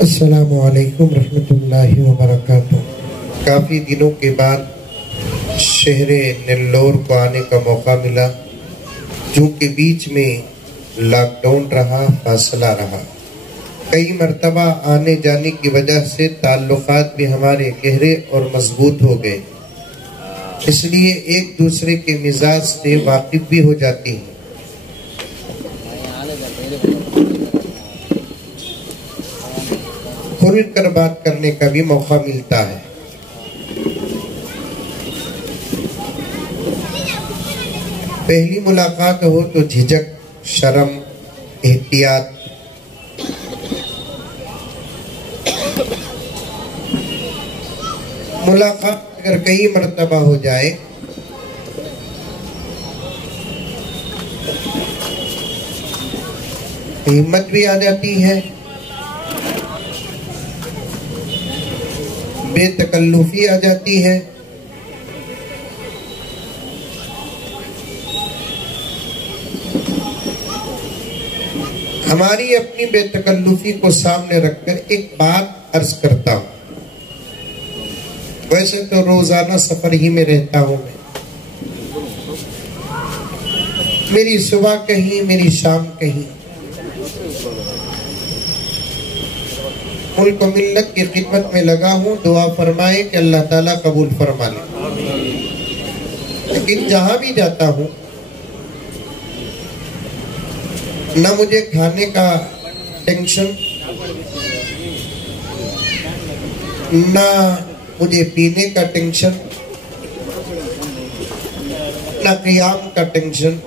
السلام علیکم رحمۃ اللہ وبرکاتہ۔ کافی دنوں کے بعد شہر نیلور کو آنے کا موقع ملا، چونکہ بیچ میں لاک ڈاؤن رہا، فاصلہ رہا۔ کئی مرتبہ آنے جانے کی وجہ سے تعلقات بھی ہمارے گہرے اور مضبوط ہو گئے، اس لیے ایک دوسرے کے مزاج سے واقف بھی ہو جاتی ہیں۔ کھل کر بات کرنے کا بھی موقع ملتا ہے۔ پہلی ملاقات ہو تو جھجک، شرم، احتیاط، ملاقات اگر کئی مرتبہ ہو جائے ہمت بھی آ جاتی ہے، بے تکلفی آ جاتی ہے، ہماری اپنی بے تکلفی کو سامنے رکھ کر ایک بات عرض کرتا ہوں۔ ویسے تو روزانہ سفر ہی میں رہتا ہوں میں، میری صبح کہیں میری شام کہیں، ملک و ملت کی خدمت میں لگا ہوں۔ دعا فرمائے کہ اللہ تعالیٰ قبول فرما لے۔ لیکن جہاں بھی جاتا ہوں نہ مجھے کھانے کا ٹینشن، نہ مجھے پینے کا ٹینشن، نہ قیام کا ٹینشن،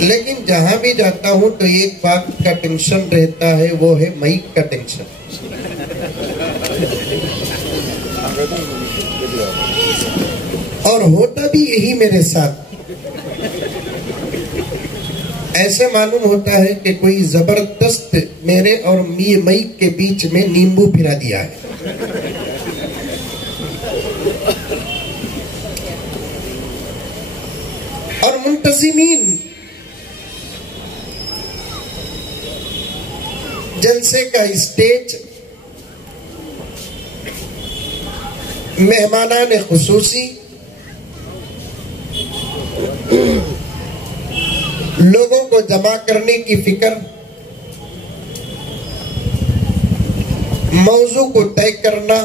لیکن جہاں بھی جاتا ہوں تو ایک بات کا ٹینشن رہتا ہے، وہ ہے مائک کا ٹینشن۔ اور ہوتا بھی یہی میرے ساتھ، ایسے معلوم ہوتا ہے کہ کوئی زبردست میرے اور مائک کے بیچ میں نیمبو پھرا دیا ہے۔ اور منتظمین جلسے کا اسٹیج، مہمانان خصوصی، لوگوں کو جمع کرنے کی فکر، موضوع کو طے کرنا،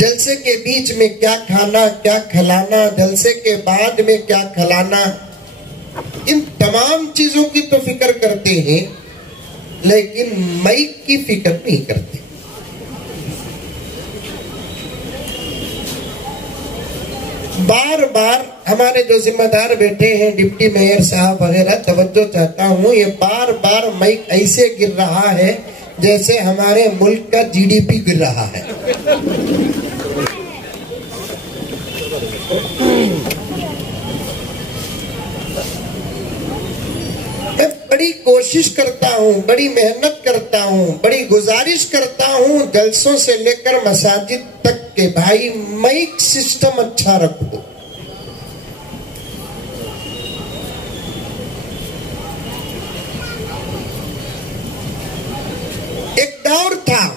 جلسے کے بیچ میں کیا کھانا کیا کھلانا، جلسے کے بعد میں کیا کھلانا، ان تمام چیزوں کی تو فکر کرتے ہیں، لیکن مائک کی فکر نہیں کرتے۔ بار بار ہمارے جو ذمہ دار بیٹھے ہیں، ڈپٹی میئر صاحب وغیرہ، توجہ چاہتا ہوں، یہ بار بار مائک ایسے گر رہا ہے جیسے ہمارے ملک کا جی ڈی پی گر رہا ہے۔ میں بڑی کوشش کرتا ہوں، بڑی محنت کرتا ہوں، بڑی گزارش کرتا ہوں جلسوں سے لے کر مساجد تک کہ بھائی مائک سسٹم اچھا رکھو۔ ایک دور تھا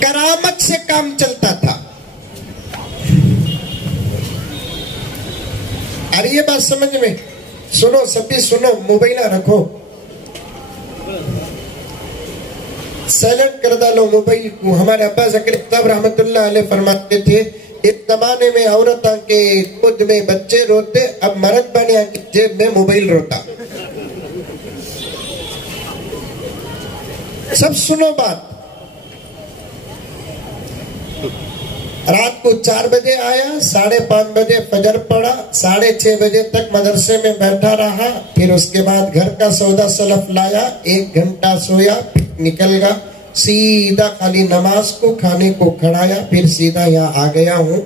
کرامت سے کام چلتا تھا۔ ارے یہ بات سمجھ میں، سنو سبھی سنو، موبائل رکھو، سائلنٹ کر ڈالو موبائل کو۔ ہمارے ابا ذکر صاحب رحمت اللہ علیہ فرماتے تھے، ایک زمانے میں عورتوں کے خود میں بچے روتے، اب مرد بنیا کی جیب میں موبائل روتا۔ سب سنو بات۔ رات کو 4 بجے آیا، 5:30 بجے فجر پڑا، 6:30 بجے تک مدرسے میں بیٹھا رہا، پھر اس کے بعد گھر کا سودا سلف لایا، 1 گھنٹہ سویا، پھر نکل گا، سیدھا خالی نماز کو کھانے کو کھڑایا، پھر سیدھا یہاں آ گیا ہوں۔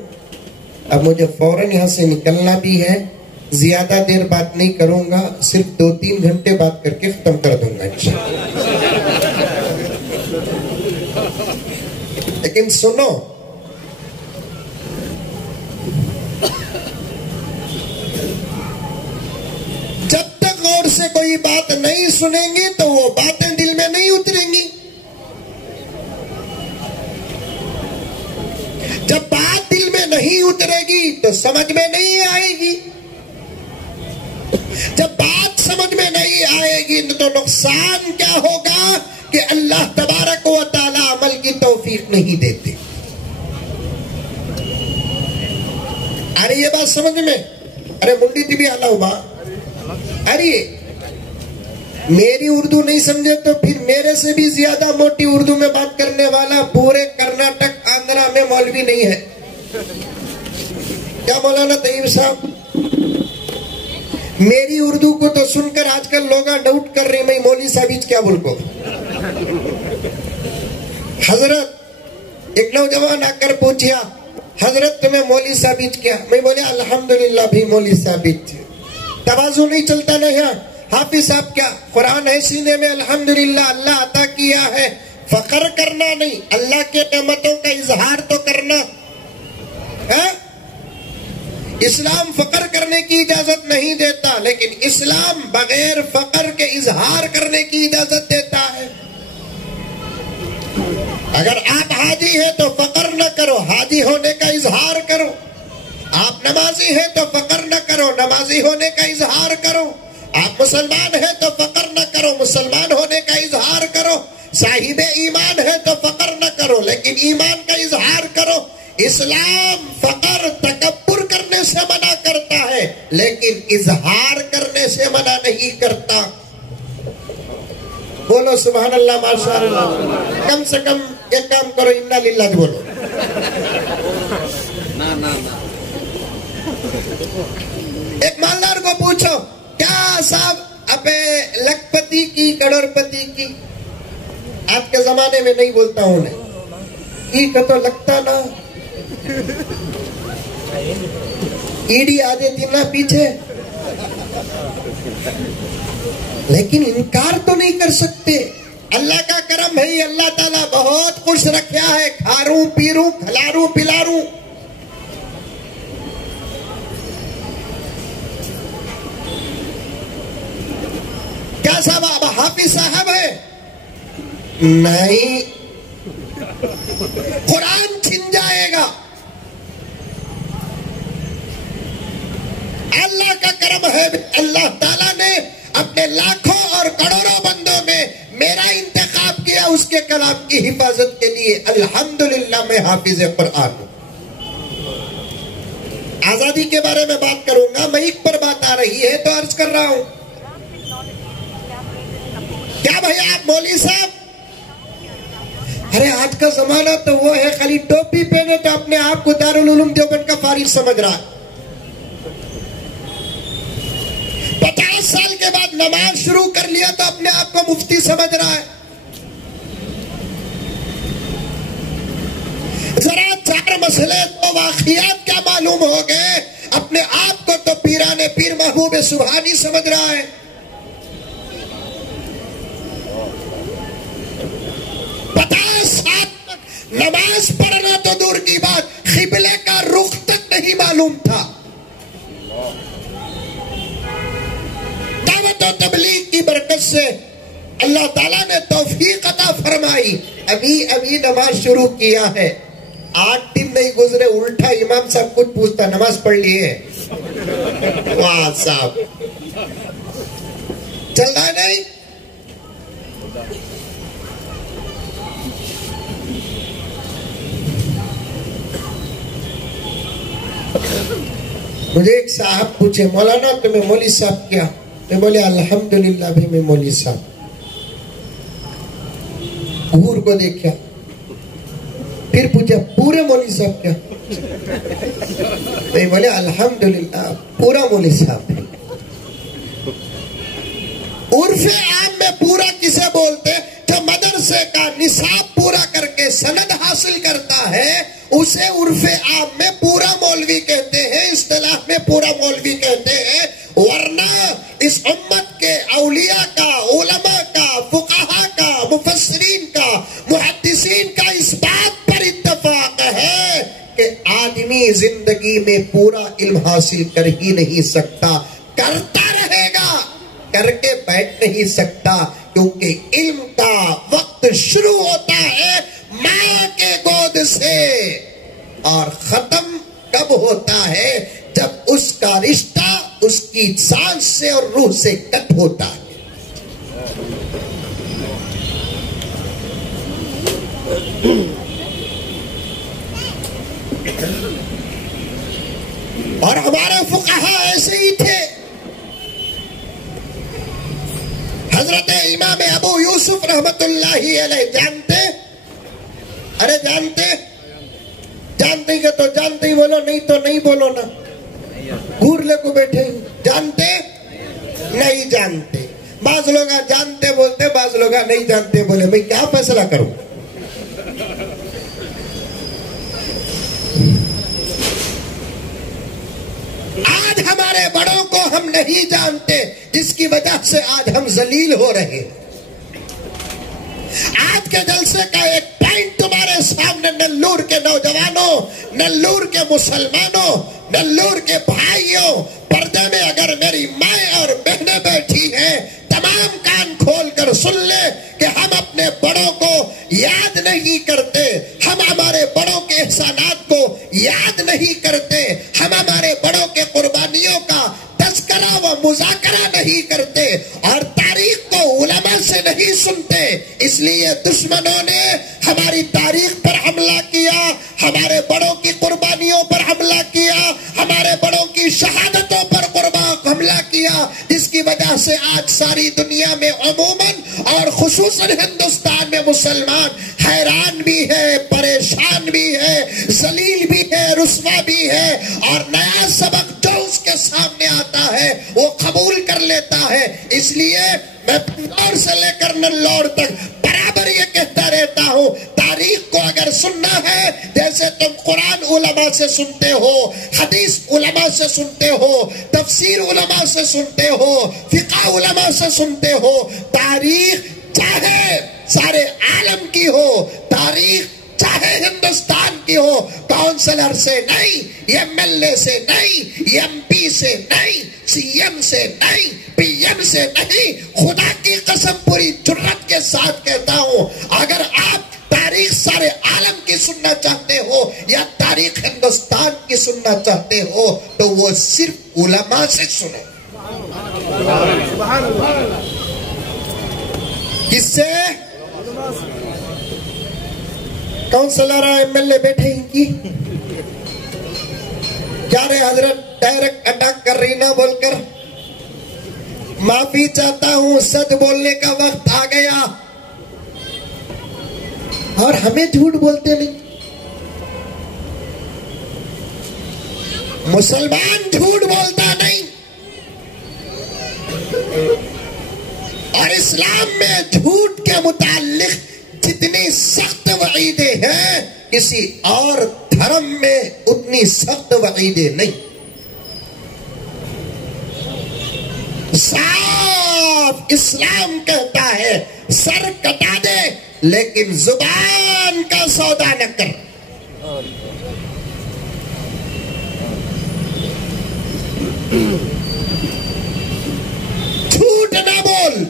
اب مجھے فوراً یہاں سے نکلنا بھی ہے، زیادہ دیر بات نہیں کروں گا، صرف 2-3 گھنٹے بات کر کے ختم کر دوں گا انشاءاللہ۔ لیکن سنو، کان سے کوئی بات نہیں سنیں گی تو وہ باتیں دل میں نہیں اتریں گی. جب بات دل میں نہیں اترے گی تو سمجھ میں نہیں آئے گی. جب بات سمجھ میں نہیں آئے گی تو نقصان کیا ہوگا کہ اللہ تبارک و تعالی عمل کی توفیق نہیں دیتے. ارے یہ بات سمجھ میں؟ ارے منڈی تی بھی اللہ ہوا. ارے میری اردو نہیں سمجھے تو پھر میرے سے بھی زیادہ موٹی اردو میں بات کرنے والا پورے کرناٹک آندھرا میں مولوی نہیں ہے. کیا مولانا طیب صاحب؟ میری اردو کو تو سن کر آج کل لوگ ڈاؤٹ کر رہے ہیں میں مولوی صاحب کیا بول کو. حضرت ایک نوجوان آ کر پوچھیا حضرت تمہیں مولوی صاحب کیا؟ میں بولے الحمدللہ بھی مولوی صاحب. تواضع نہیں چلتا نا یہاں. حافظ صاحب کیا؟ قرآن ہے سینے میں الحمدللہ اللہ عطا کیا ہے. فخر کرنا نہیں, اللہ کے نعمتوں کا اظہار تو کرنا. اسلام فخر کرنے کی اجازت نہیں دیتا, لیکن اسلام بغیر فخر کے اظہار کرنے کی اجازت دیتا ہے. اگر آپ حاجی ہیں تو فخر نہ کرو, حاجی ہونے کا اظہار کرو. آپ نمازی ہیں تو فخر نہ کرو, نمازی ہونے کا اظہار کرو. آپ مسلمان ہیں تو فخر نہ کرو, مسلمان ہونے کا اظہار کرو. صاحب ایمان ہے تو فخر نہ کرو, لیکن ایمان کا اظہار کرو. اسلام فخر تکبر کرنے سے منع کرتا ہے, لیکن اظہار کرنے سے منع نہیں کرتا. بولو سبحان اللہ ماشاء اللہ. کم سے کم ایک کام کرو, انا للہ بولو. ایک مالدار کو پوچھو کیا صاحب ابے لکھ پتی کی کروڑ پتی کی؟ آج کے زمانے میں نہیں بولتا ہوں نے کی کا تو لگتا نا ایڈی آ جاتی نا پیچھے, لیکن انکار تو نہیں کر سکتے. اللہ کا کرم ہے, اللہ تعالیٰ بہت خوش رکھا ہے. کھاروں پیروں کھلاروں پلاروں. کیا صاحب اب حافظ صاحب ہے؟ نہیں, قرآن چھن جائے گا. اللہ کا کرم ہے, اللہ تعالیٰ نے اپنے لاکھوں اور کروڑوں بندوں میں میرا انتخاب کیا اس کے کلام کی حفاظت کے لیے. الحمدللہ میں حافظ قرآن ہوں. آزادی کے بارے میں بات کروں گا, مائک پر بات آ رہی ہے تو عرض کر رہا ہوں. کیا بھائی آپ مولوی صاحب؟ ارے آج کا زمانہ تو وہ ہے خالی ٹوپی پہنے تو اپنے آپ کو دارالعلوم دیوبند کا فارغ سمجھ رہا ہے. 50 سال کے بعد نماز شروع کر لیا تو اپنے آپ کو مفتی سمجھ رہا ہے. ذرا 4 مسئلے تو واقعات کیا معلوم ہو گئے, اپنے آپ کو تو پیرانے پیر محبوب سبحانی سمجھ رہا ہے. نماز پڑھنا تو دور کی بات, قبلے کا رخ تک نہیں معلوم تھا. دعوت و تبلیغ کی برکت سے اللہ تعالیٰ نے توفیق عطا فرمائی. ابھی نماز شروع کیا ہے, 8 دن نہیں گزرے الٹا امام صاحب کچھ پوچھتا نماز پڑھ لی ہے. واہ صاحب, چل رہا نہیں. مجھے ایک صاحب پوچھے مولانا تمہیں مولوی صاحب کیا؟ میں بولے الحمدللہ بھی میں مولوی صاحب. گور کو دیکھا, پھر پوچھا پورے مولوی صاحب کیا؟ میں بولے الحمدللہ پورا مولوی صاحب. عرف عام میں پورا کسے بولتے؟ جو مدرسے کا نصاب پورا کر کے سند حاصل کرتا ہے اسے عرف عام میں پورا مولوی کہتے ہیں, اصطلاح میں پورا مولوی کہتے ہیں. ورنہ اس امت کے اولیاء کا, علماء کا, فقہاء کا, مفسرین کا, محدثین کا اس بات پر اتفاق ہے کہ آدمی زندگی میں پورا علم حاصل کر ہی نہیں سکتا, کرتا رہے گا. کر کے بیٹھ نہیں سکتا، کیونکہ علم کا وقت شروع ہوتا ہے ماں کے گود سے اور ختم کب ہوتا ہے؟ جب اس کا رشتہ اس کی سانس سے اور روح سے کٹ ہوتا ہے۔ اور ہمارے فقہاء ایسے ہی تھے۔ حضرت امام ابو یوسف رحمت اللہ علیہ جانتے؟ ارے جانتے کہ تو جانتے ہی بولو، نہیں تو نہیں بولو نا، گور لے کو بیٹھے ہی۔ جانتے نہیں جانتے؟ بعض لوگ جانتے بولتے، بعض لوگ نہیں جانتے بولے، میں کیا فیصلہ کروں؟ آج ہمارے بڑوں کو ہم نہیں جانتے، جس کی وجہ سے آج ہم ذلیل ہو رہے ہیں۔ آج کے جلسے کا ایک پوائنٹ تمہارے سامنے، نلور کے نوجوانوں، نلور کے مسلمانوں، نلور کے بھائیوں، پردے میں اگر میری مائیں اور بہنیں بیٹھی ہیں، تمام کان کھول کر سن لے کہ ہم اپنے بڑوں کو یاد نہیں کرتے، ہم ہمارے بڑوں کے احسانات کو یاد نہیں کرتے، ہم ہمارے بڑوں کے قربانیوں کا تذکرہ و مذاکرہ نہیں کرتے، اور تاریخ کو علماء سے نہیں سنتے۔ اس لیے دشمنوں نے ہماری تاریخ پر حملہ کیا، ہمارے بڑوں کی قربانیوں پر حملہ کیا، ہمارے بڑوں کی شہادتوں پر حملہ کیا، جس کی وجہ سے آج ساری دنیا میں عموماً اور خصوصاً ہندوستان میں مسلمان حیران بھی ہے، پریشان بھی ہے، ذلیل بھی ہے، رسوا بھی ہے، اور نیا سبق جو اس کے سامنے آتا ہے وہ قبول کر لیتا ہے۔ اس لیے میں پنڈور سے لے کر نلور تک برابر یہ کہتا رہتا ہوں، تاریخ کو اگر سننا ہے جیسے تم قرآن علماء سے سنتے ہو، حدیث علماء سے سنتے ہو، تفسیر علماء سے سنتے ہو، فقہ علماء سے سنتے ہو، تاریخ چاہے سارے عالم کی ہو، تاریخ چاہے ہندوستان کی ہو، کونسلر سے نہیں، ایم ایل اے سے نہیں، ایم پی سے نہیں، سی ایم سے نہیں، پی ایم سے نہیں، خدا کی قسم پوری جرات کے ساتھ کہتا ہوں، اگر آپ تاریخ سارے عالم کی سننا چاہتے ہو یا تاریخ ہندوستان کی سننا چاہتے ہو تو وہ صرف علماء سے سنو۔ کس سے؟ کونسلر ایم ایل اے بیٹھے ہیں کی کیا رہے حضرت ڈائریکٹ اٹیک کر رہی نہ بول کر؟ معافی چاہتا ہوں، سچ بولنے کا وقت آ گیا، اور ہمیں جھوٹ بولتے نہیں۔ مسلمان جھوٹ بولتا نہیں، اور اسلام میں جھوٹ کے متعلق جتنی سخت وعیدیں ہیں کسی اور دھرم میں اتنی سخت وعیدیں نہیں۔ صاف اسلام کہتا ہے سر کٹا دے لیکن زبان کا سودا نہ کر۔ جھوٹ نہ بول،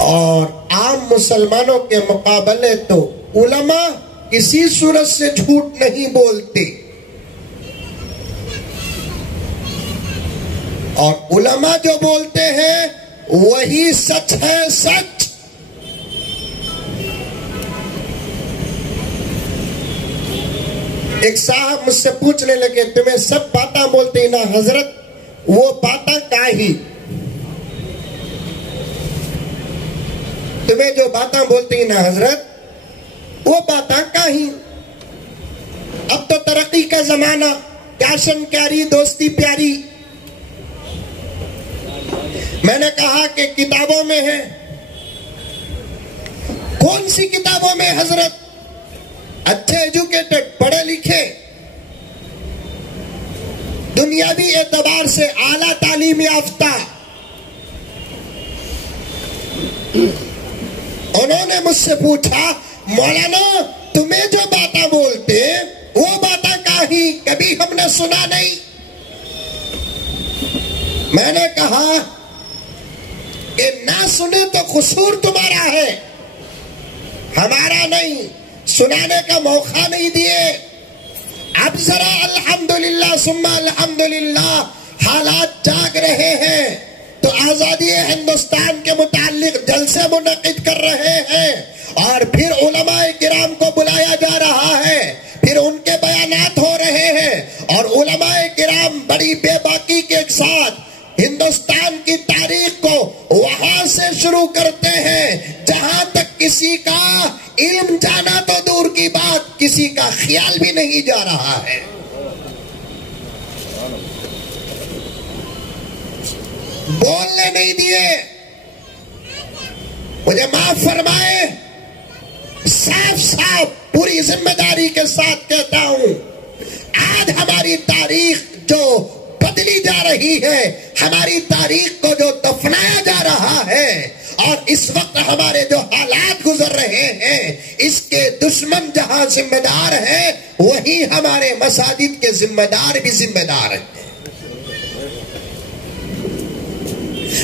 اور عام مسلمانوں کے مقابلے تو علماء کسی صورت سے جھوٹ نہیں بولتے، اور علماء جو بولتے ہیں وہی سچ ہے، سچ۔ ایک صاحب مجھ سے پوچھنے لگے تمہیں سب باتاں بولتے ہی نا حضرت، وہ باتاں کاہی؟ تمہیں جو باتاں بولتے ہی نا حضرت وہ باتاں کاہی؟ اب تو ترقی کا زمانہ، پیشن پیاری، دوستی پیاری۔ میں نے کہا کہ کتابوں میں ہے۔ کون سی کتابوں میں حضرت؟ اچھے ایجوکیٹڈ، پڑھے لکھے، دنیاوی اعتبار سے اعلیٰ تعلیم یافتہ، انہوں نے مجھ سے پوچھا مولانا تمہیں جو باتیں بولتے وہ باتیں کاہی؟ کبھی ہم نے سنا نہیں۔ میں نے کہا کہ نہ سنے تو قصور تمہارا ہے، ہمارا نہیں، سنانے کا موقع نہیں دیے۔ اب ذرا الحمدللہ ثم الحمدللہ حالات جاگ رہے ہیں تو آزادی ہندوستان کے متعلق جلسے منعقد کر رہے ہیں، اور پھر علماء کرام کو بلایا جا رہا ہے، پھر ان کے بیانات ہو رہے ہیں، اور علماء کرام بڑی بے باکی کے ساتھ ہندوستان کی تاریخ کو وہاں سے شروع کرتے ہیں جہاں تک کسی کا علم جانا تو دور کی بات، کسی کا خیال بھی نہیں جا رہا ہے۔ بولنے نہیں دیے۔ مجھے معاف فرمائے، صاف صاف پوری ذمہ داری کے ساتھ کہتا ہوں، آج ہماری تاریخ جو بدلی جا رہی ہے، ہماری تاریخ کو جو دفنایا جا رہا ہے، اور اس وقت ہمارے جو حالات گزر رہے ہیں، اس کے دشمن جہاں ذمہ دار ہیں، وہی ہمارے مساجد کے ذمہ دار بھی ذمہ دار ہیں۔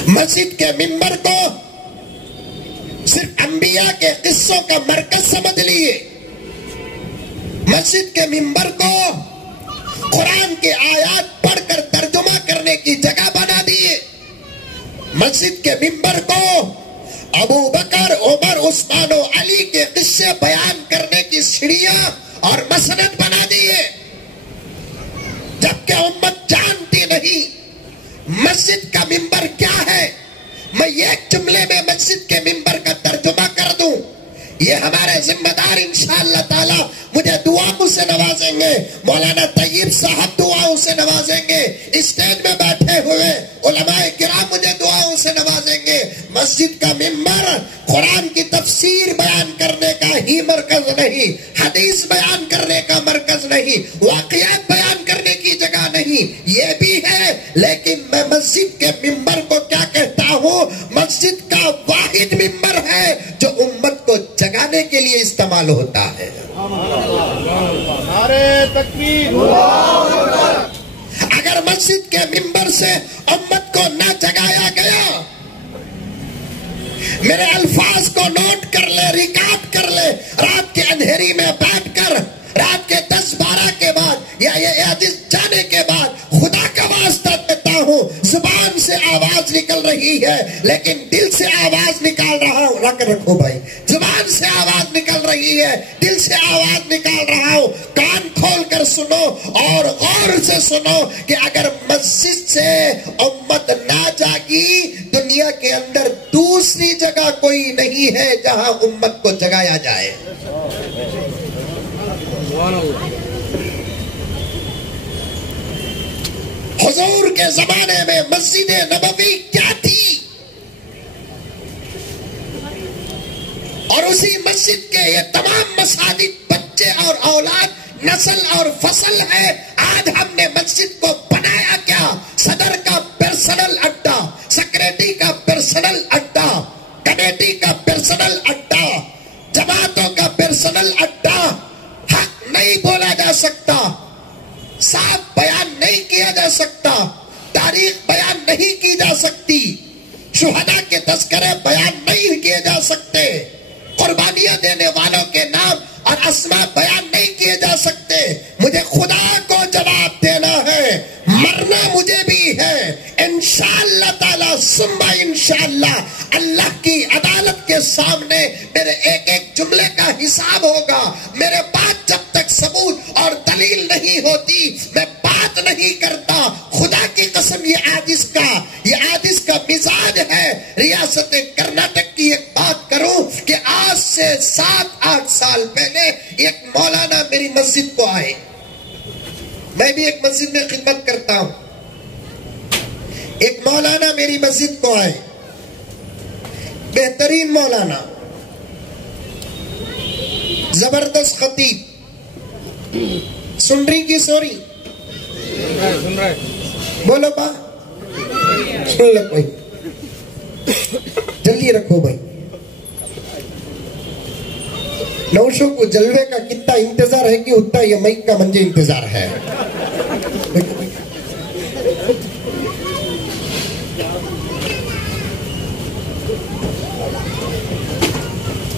مسجد کے ممبر کو صرف انبیاء کے قصوں کا مرکز سمجھ لیے، مسجد کے ممبر کو قرآن کے آیات پڑھ کر ترجمہ کرنے کی جگہ بنا دیے، مسجد کے ممبر کو ابو بکر، عمر، عثمان و علی کے قصے بیان کرنے کی سیڑھیاں اور مسند بنا دیے، جبکہ امت جانتی نہیں مسجد کا ممبر کیا ہے۔ میں ایک جملے میں مسجد کے ممبر کا ترجمہ کر دوں، یہ ہمارے ذمہ دار انشاءاللہ تعالی مجھے دعاؤں سے نوازیں گے، مولانا طیب صاحب دعاؤں سے نوازیں گے، اسٹیج میں بیٹھے ہوئے علماء کرام مجھے دعاؤں سے نوازیں گے۔ مسجد کا ممبر قرآن کی تفسیر بیان کرنے کا ہی مرکز نہیں، حدیث بیان کرنے کا مرکز نہیں، واقعات بیان کرنے کی جگہ نہیں، یہ بھی ہے، لیکن میں مسجد کے ممبر کو کیا کہتا ہوں، مسجد کا واحد ممبر ہے جو امت کو جگانے کے لیے استعمال ہوتا ہے۔ نعرہ تکبیر! اگر مسجد کے ممبر سے امت کو نہ جگایا گیا، میرے الفاظ کو نوٹ کر لے، ریکارڈ کر لے، رات کے اندھیری میں بیٹھ کر رات کے 10-12 کے بعد یا یہ حدیث جانے کے بعد خدا کا واسطہ دیتا ہوں، زبان سے آواز نکل رہی ہے لیکن دل سے آواز نکال رہا ہوں، رکھو بھائی، زبان سے آواز نکل رہی ہے، دل سے آواز نکال رہا ہوں، کان کھول کر سنو اور غور سے سنو کہ اگر مسجد سے امت نہ جاگی، دنیا کے اندر دوسری جگہ کوئی نہیں ہے جہاں امت کو جگایا جائے۔ حضور کے زمانے میں مسجد نبوی کیا تھی، اور اسی مسجد کے یہ تمام مساجد بچے اور اولاد نسل اور فصل ہے۔ آج ہم نے مسجد کو بنایا کیا، صدر کا پرسنل اڈا، سیکریٹری کا پرسنل اڈا، کمیٹی کا پرسنل اڈا، جماعتوں کا پرسنل اڈا۔ حق نہیں بولا جا سکتا، صاف بیان نہیں کیا جا سکتا، تاریخ بیان نہیں کی جا سکتی، شہداء کے تذکرے بیان نہیں کیے جا سکتے، قربانیاں دینے والوں کے نام اور اسماء بیان نہیں کیے جا سکتے۔ مجھے خدا کو جواب دینا ہے، مرنا مجھے بھی ہے، انشاءاللہ تعالی ثم انشاءاللہ اللہ کی عدالت کے سامنے میرے ایک ایک جملے کا حساب ہوگا۔ میرے پاس جب تک ثبوت اور دلیل نہیں ہوتی میں بات نہیں کرتا۔ خدا کی قسم یہ عاجز کا مزاج ہے۔ ریاست کرناٹک کی ایک بات کروں کہ آج سے 7-8 سال پہلے ایک مولانا میری مسجد کو آئے، میں بھی ایک مسجد میں خدمت کرتا ہوں، ایک مولانا میری مسجد کو آئے، بہترین مولانا، زبردست خطیب، سن رہی کی سوری سن رہے بولو با سن لو بھائی، جلدی رکھو بھائی۔ نوشوں کو جلوے کا کتنا انتظار ہے کہ اتنا یہ مائک کا منجے انتظار ہے۔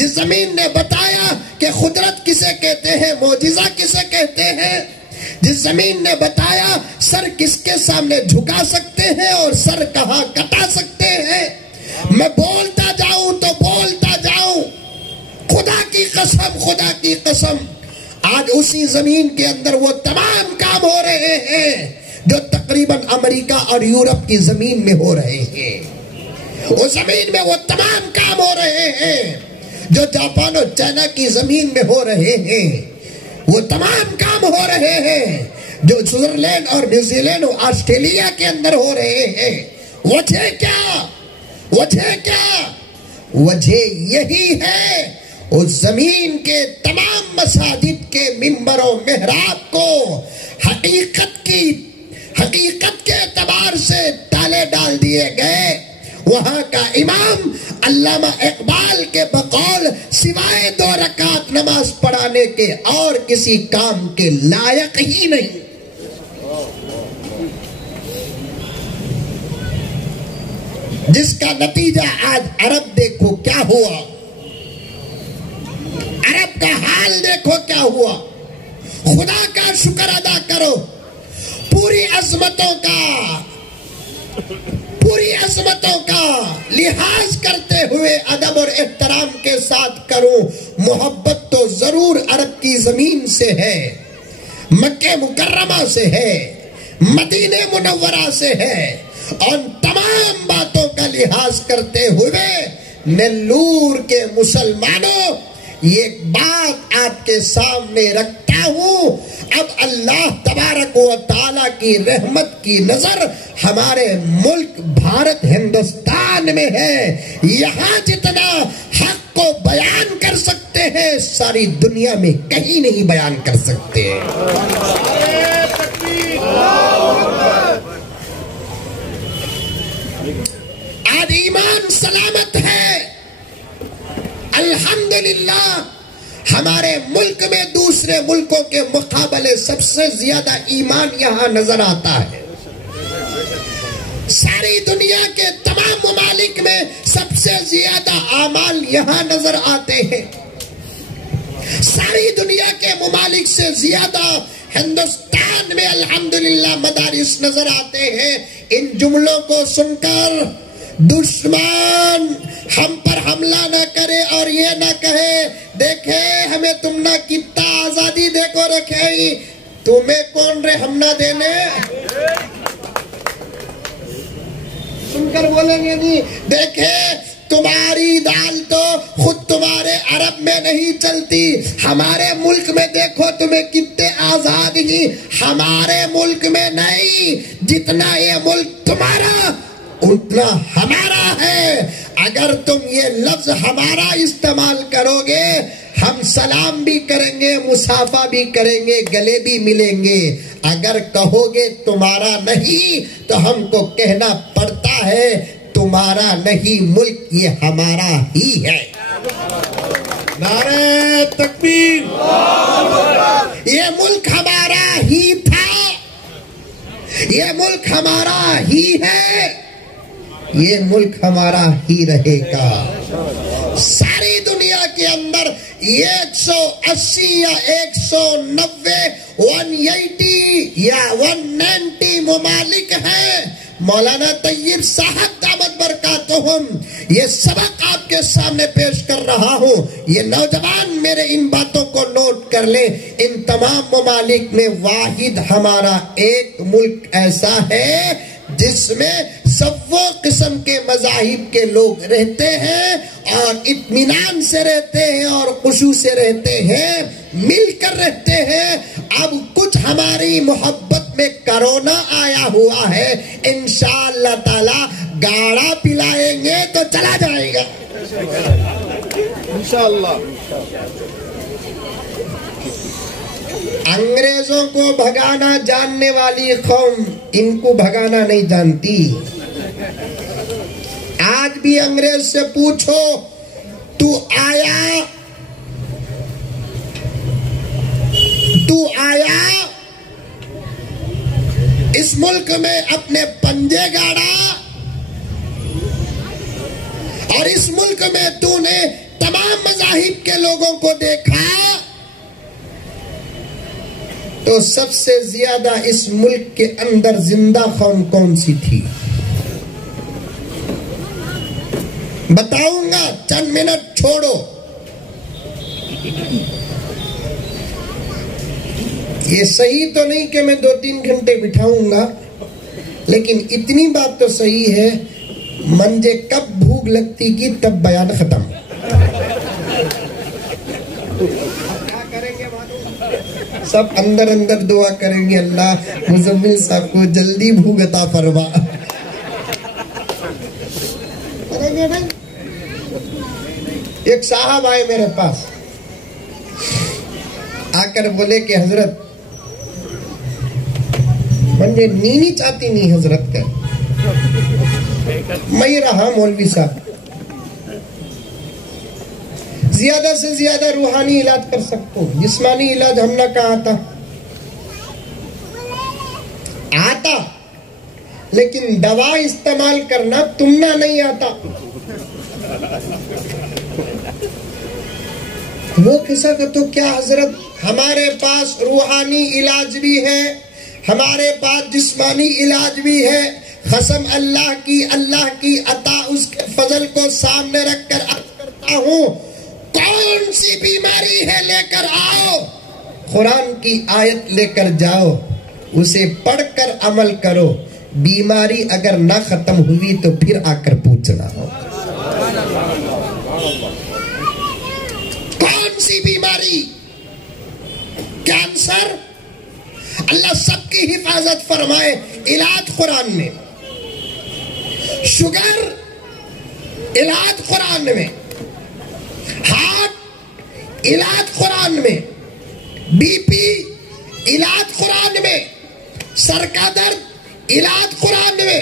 جس زمین نے بتایا کہ قدرت کسے کہتے ہیں، معجزہ کسے کہتے ہیں، جس زمین نے بتایا سر کس کے سامنے جھکا سکتے ہیں اور سر کہاں کٹا سکتے ہیں، میں بولتا جاؤں تو بولتا جاؤں، خدا کی قسم، خدا کی قسم، آج اسی زمین کے اندر وہ تمام کام ہو رہے ہیں جو تقریباً امریکہ اور یورپ کی زمین میں ہو رہے ہیں، اس زمین میں وہ تمام کام ہو رہے ہیں جو جاپان اور چائنا کی زمین میں ہو رہے ہیں، وہ تمام کام ہو رہے ہیں جو سوئٹزرلینڈ اور نیوزی لینڈ اور آسٹریلیا کے اندر ہو رہے ہیں۔ وجہ کیا؟ وجہ کیا؟ وجہ یہی ہے اس زمین کے تمام مساجد کے منبر و محراب کو حقیقت کے اعتبار سے تالے ڈال دیے گئے۔ وہاں کا امام علامہ اقبال کے بقول سوائے 2 رکعت نماز پڑھانے کے اور کسی کام کے لائق ہی نہیں۔ جس کا نتیجہ آج عرب دیکھو کیا ہوا، عرب کا حال دیکھو کیا ہوا۔ خدا کا شکر ادا کرو، پوری عظمتوں کا لحاظ کرتے ہوئے ادب اور احترام کے ساتھ کروں، محبت تو ضرور عرب کی زمین سے ہے، مکہ مکرمہ سے ہے، مدینہ منورہ سے ہے، اور تمام باتوں کا لحاظ کرتے ہوئے نیلور کے مسلمانوں یہ بات آپ کے سامنے رکھتا ہوں، اب اللہ تبارک و تعالی کی رحمت کی نظر ہمارے ملک بھارت ہندوستان میں ہے۔ یہاں جتنا حق کو بیان کر سکتے ہیں ساری دنیا میں کہیں نہیں بیان کر سکتے۔ آج ایمان سلامت ہے، الحمدللہ۔ ہمارے ملک میں دوسرے ملکوں کے مقابلے سب سے زیادہ ایمان یہاں نظر آتا ہے۔ ساری دنیا کے تمام ممالک میں سب سے زیادہ اعمال یہاں نظر آتے ہیں۔ ساری دنیا کے ممالک سے زیادہ ہندوستان میں الحمدللہ مدارس نظر آتے ہیں۔ ان جملوں کو سن کر دشمن ہم پر حملہ نہ کرے اور یہ نہ کہے دیکھے ہمیں تم نہ کتنا آزادی دے کو رکھے، تمہیں کون رحم نہ دینے، سن کر بولیں گے نہیں، دیکھے تمہاری دال تو خود تمہارے عرب میں نہیں چلتی، ہمارے ملک میں دیکھو تمہیں کتنے آزاد ہی، ہمارے ملک میں نہیں، جتنا یہ ملک تمہارا اتنا ہمارا ہے۔ اگر تم یہ لفظ ہمارا استعمال کرو گے ہم سلام بھی کریں گے، مصافحہ بھی کریں گے، گلے بھی ملیں گے۔ اگر کہو گے تمہارا نہیں تو ہم کو کہنا پڑتا ہے تمہارا نہیں، ملک یہ ہمارا ہی ہے۔ نعرہ تکبیر، یہ ملک ہمارا ہی تھا، یہ ملک ہمارا ہی ہے، یہ ملک ہمارا ہی رہے گا۔ ساری دنیا کے اندر 180 یا 190 180 یا 190 ممالک ہیں۔ مولانا طیب صاحب دامت برکاتہم یہ سبق آپ کے سامنے پیش کر رہا ہوں، یہ نوجوان میرے ان باتوں کو نوٹ کر لیں۔ ان تمام ممالک میں واحد ہمارا ایک ملک ایسا ہے جس میں سب قسم کے مذاہب کے لوگ رہتے ہیں اور اطمینان سے رہتے ہیں اور خشوع سے رہتے ہیں، مل کر رہتے ہیں۔ اب کچھ ہماری محبت میں کرونا آیا ہوا ہے، انشاءاللہ تعالی گاڑا پلائیں گے تو چلا جائے گا انشاءاللہ۔ انگریزوں کو بھگانا جاننے والی قوم ان کو بھگانا نہیں جانتی۔ آج بھی انگریز سے پوچھو تو آیا اس ملک میں اپنے پنجے گاڑا اور اس ملک میں تو نے تمام مذاہب کے لوگوں کو دیکھا تو سب سے زیادہ اس ملک کے اندر زندہ قوم کون سی تھی؟ بتاؤں گا، چند منٹ چھوڑو۔ یہ صحیح تو نہیں کہ میں 2-3 گھنٹے بٹھاؤں گا، لیکن اتنی بات تو صحیح ہے، منجے کب بھوک لگتی کی تب بیان ختم۔ سب اندر اندر دعا کریں گے، اللہ مزمل صاحب کو جلدی بھوک عطا فرما۔ ایک صاحب آئے میرے پاس، آ کر بولے کہ حضرت مجھے نینی چاہتی نہیں حضرت کا، میں رہا مولوی صاحب، زیادہ سے زیادہ روحانی علاج کر سکتا ہوں، جسمانی علاج ہم نہ کہا آتا، لیکن دوا استعمال کرنا تم نہ نہیں آتا۔ وہ کسا کہ تو کیا حضرت ہمارے پاس روحانی علاج بھی ہے، ہمارے پاس جسمانی علاج بھی ہے، قسم اللہ کی عطا اس کے فضل کو سامنے رکھ کر عرض کرتا ہوں، کون سی بیماری ہے لے کر آؤ، قرآن کی آیت لے کر جاؤ، اسے پڑھ کر عمل کرو، بیماری اگر نہ ختم ہوئی تو پھر آ کر پوچھنا ہو۔ کون سی بیماری؟ کینسر، اللہ سب کی حفاظت فرمائے، علاج قرآن میں، شوگر علاج قرآن میں، ہارٹ علاج قرآن میں، بی پی علاج قرآن میں، سر کا درد علاج قرآن میں،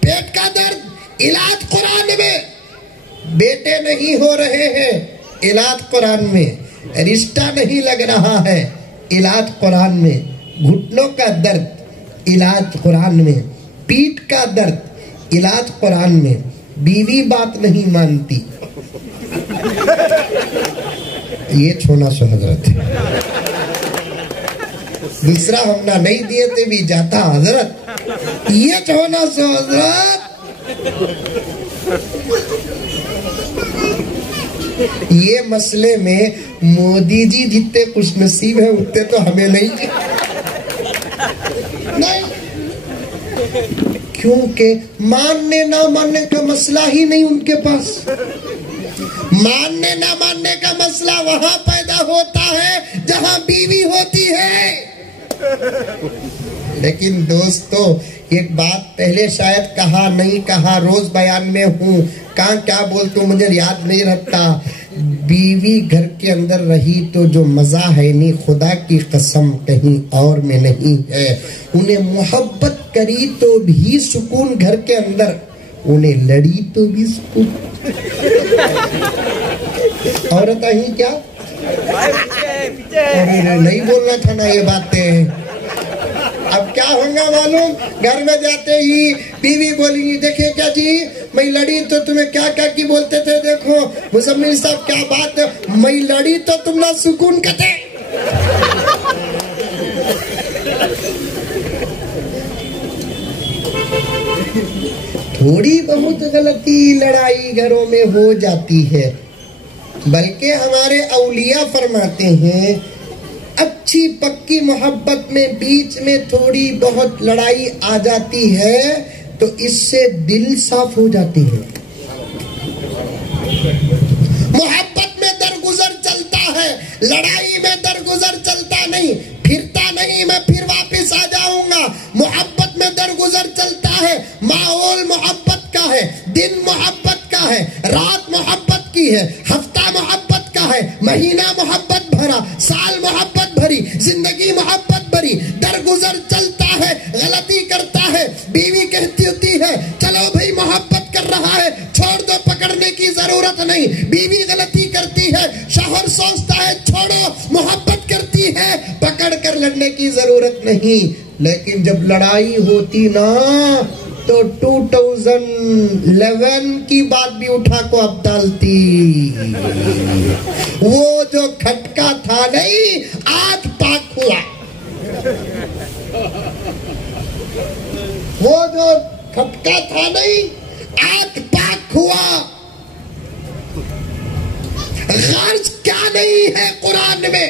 پیٹ کا درد علاج قرآن میں، بیٹے نہیں ہو رہے ہیں علاج قرآن میں، رشتہ نہیں لگ رہا ہے علاج قرآن میں، گھٹنوں کا درد علاج قرآن میں، پیٹھ کا درد علاج قرآن میں، بیوی بات نہیں مانتی، یہ چھونا سو حضرت ہے، دوسرا ہمنا نہیں دیے تھے بھی جاتا حضرت، یہ چھونا سو حضرت۔ یہ مسئلے میں مودی جی جتنے خوش نصیب ہیں اتنے تو ہمیں نہیں، کیونکہ ماننے نہ ماننے کا مسئلہ ہی نہیں ان کے پاس، ماننے نہ ماننے کا مسئلہ وہاں پیدا ہوتا ہے جہاں بیوی ہوتی ہے۔ لیکن دوستو ایک بات پہلے شاید کہا نہیں کہا، روز بیان میں ہوں، کہاں کیا بولتا ہوں مجھے یاد نہیں رہتا، بیوی گھر کے اندر رہی تو جو مزہ ہے نہیں خدا کی قسم کہیں اور میں نہیں ہے، انہیں محبت کری تو بھی سکون گھر کے اندر، انہیں لڑی تو بھی سکون۔ عورت ہی کیا نہیں بولنا تھا نا یہ باتیں، اب کیا ہوگا معلوم، گھر میں جاتے ہی بیوی بولی گی دیکھیں کیا جی میں لڑی تو تمہیں کیا کیا کی بولتے تھے، دیکھو مزمل صاحب کیا بات ہے، میں لڑی تو تم نہ سکون کتے۔ تھوڑی بہت غلطی لڑائی گھروں میں ہو جاتی ہے، بلکہ ہمارے اولیاء فرماتے ہیں اچھی پکی محبت میں بیچ میں تھوڑی بہت لڑائی آ جاتی ہے تو اس سے دل صاف ہو جاتی ہے۔ محبت میں درگزر چلتا ہے، لڑائی میں درگزر چلتا نہیں، پھرتا نہیں میں پھر واپس آ جاؤں گا، محبت میں درگزر چلتا ہے، ماحول محبت کا ہے، دن محبت کا ہے، رات محبت کی ہے، ہفتہ محبت کا ہے، مہینہ محبت بھرا، سال محبت بھری، زندگی محبت بھری، درگزر چلتا ہے، غلطی کرتا ہے، بیوی کہتی ہوتی ہے چلو بھئی محبت کر رہا ہے چھوڑ دو، پکڑنے کی ضرورت نہیں، بیوی غلطی کرتی ہے، شوہر سوچتا ہے چھوڑو، محبت کرتی ہے، پکڑ کر لڑنے کی ضرورت نہیں، لیکن جب لڑائی ہوتی نا تو 2011 کی بات بھی اٹھا کو اب ڈالتی. وہ جو کھٹکا تھا نہیں آج پاک ہوا. وہ جو کھٹکا تھا نہیں آج پاک ہوا. غرض کیا نہیں ہے قرآن میں؟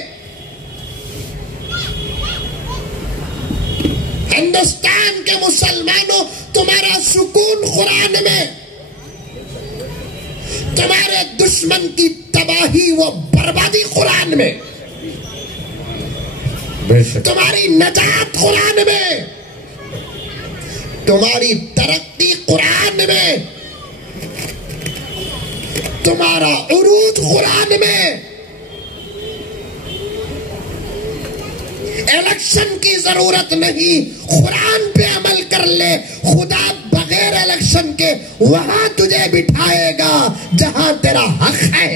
ہندوستان کے مسلمانوں تمہارا سکون قرآن میں، تمہارے دشمن کی تباہی و بربادی قرآن میں، تمہاری نجات قرآن میں، تمہاری ترقی قرآن میں، تمہارا عروج قرآن میں. الیکشن کی ضرورت نہیں، قرآن پہ عمل کر لے. خدا بغیر الیکشن کے وہاں تجھے بٹھائے گا جہاں تیرا حق ہے.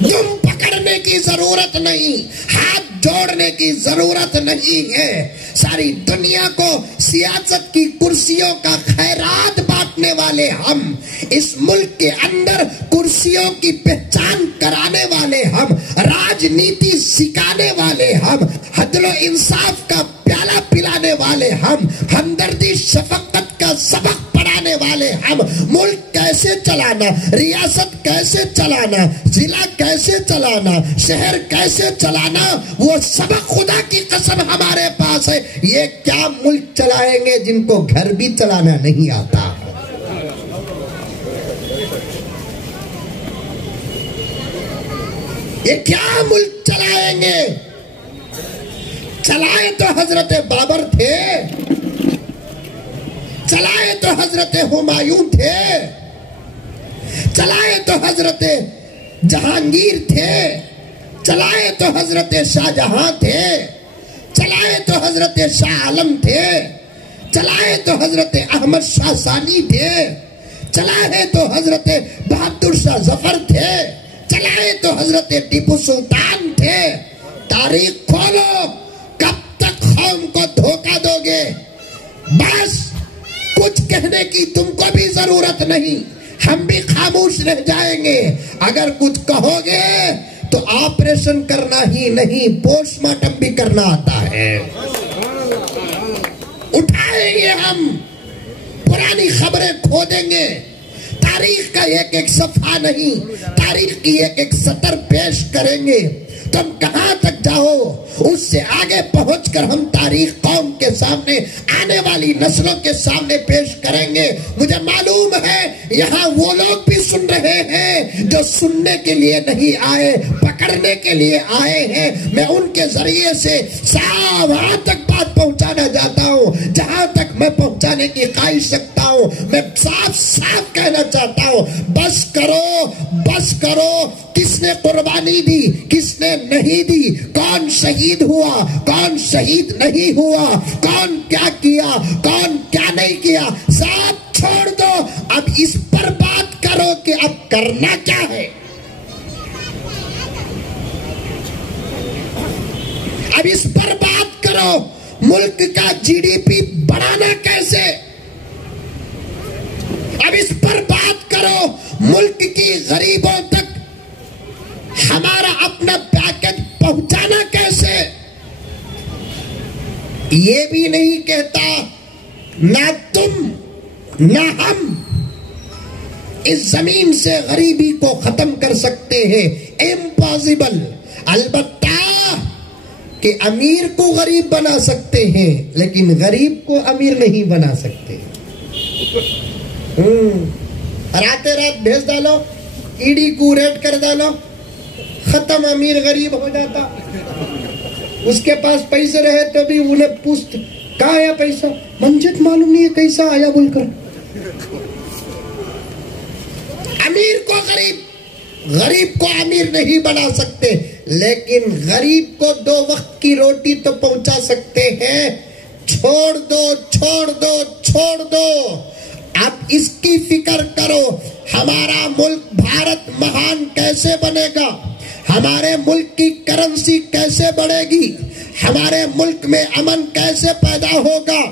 تم پکڑنے کی ضرورت نہیں، ہاتھ جوڑنے کی ضرورت نہیں ہے. ساری دنیا کو سیاست کی کرسیوں کا خیرات بانٹنے والے ہم، اس ملک کے اندر کرسیوں کی پہچان کرانے والے ہم، راجنیتی سکھانے والے ہم، عدل و انصاف کا پیالہ پلانے والے ہم، ہمدردی شفقت کا سبق پڑھانے والے ہم. ملک کیسے چلانا، ریاست کیسے چلانا، ضلع کیسے چلانا، شہر کیسے چلانا، وہ سبق خدا کی قسم ہمارے پاس ہے. یہ کیا ملک چلائیں گے جن کو گھر بھی چلانا نہیں آتا؟ یہ کیا ملک چلائیں گے؟ چلائے تو حضرت بابر تھے، چلائے تو حضرت ہمایوں تھے، چلائے تو حضرت جہانگیر تھے، چلائے تو حضرت شاہ جہاں تھے، چلائے تو حضرت شاہ عالم تھے، چلائے تو حضرت احمد شاہ ثانی تھے، چلائے تو حضرت بہادر شاہ ظفر تھے، چلائے تو حضرت ٹیپو سلطان تھے. تاریخ کھولو، کب تک قوم کو دھوکہ دو گے؟ بس کچھ کہنے کی تم کو بھی ضرورت نہیں، ہم بھی خاموش رہ جائیں گے. اگر کچھ کہو گے تو آپریشن کرنا ہی نہیں، پوسٹ مارٹم بھی کرنا آتا ہے. اٹھائیں گے ہم، پرانی خبریں کھودیں گے. تاریخ کا ایک ایک صفحہ نہیں، تاریخ کی ایک ایک سطر پیش کریں گے. تم کہاں تک جاؤ، اس سے آگے پہنچ کر ہم تاریخ قوم کے سامنے، آنے والی نسلوں کے سامنے پیش کریں گے. مجھے معلوم ہے یہاں وہ لوگ بھی سن رہے ہیں جو سننے کے لیے نہیں آئے، پکڑنے کے لیے آئے ہیں. میں ان کے ذریعے سے صاف وہاں تک بات پہنچانا چاہتا ہوں جہاں تک میں پہنچانے کی خواہش رکھتا ہوں. میں صاف صاف کہنا چاہتا ہوں، بس کرو، بس کرو. کس نے قربانی دی، کس نے نہیں دی، کون شہید ہوا، کون شہید نہیں ہوا، کون کیا کیا، کون کیا نہیں کیا، سب چھوڑ دو. اب اس پر بات کرو کہ اب کرنا کیا ہے. اب اس پر بات کرو، ملک کا GDP بڑھانا کیسے. اب اس پر بات کرو، ملک کی غریبوں تک ہمارا اپنا پیکج پہنچانا کیسے. یہ بھی نہیں کہتا نہ تم نہ ہم اس زمین سے غریبی کو ختم کر سکتے ہیں، امپاسبل. البتہ کہ امیر کو غریب بنا سکتے ہیں لیکن غریب کو امیر نہیں بنا سکتے. راتیں رات بھیج ڈالو، ایڈی کو ریٹ کر ڈالو، ختم، امیر غریب ہو جاتا. اس کے پاس پیسے رہے تو بھی انہیں پوچھت کہاں آیا پیسہ، منجت معلوم نہیں ہے کیسا آیا بول کر. امیر کو غریب، غریب کو امیر نہیں بنا سکتے لیکن غریب کو 2 وقت کی روٹی تو پہنچا سکتے ہیں. چھوڑ دو، چھوڑ دو، چھوڑ دو. اب اس کی فکر کرو، ہمارا ملک بھارت مہان کیسے بنے گا، ہمارے ملک کی کرنسی کیسے بڑھے گی، ہمارے ملک میں امن کیسے پیدا ہوگا،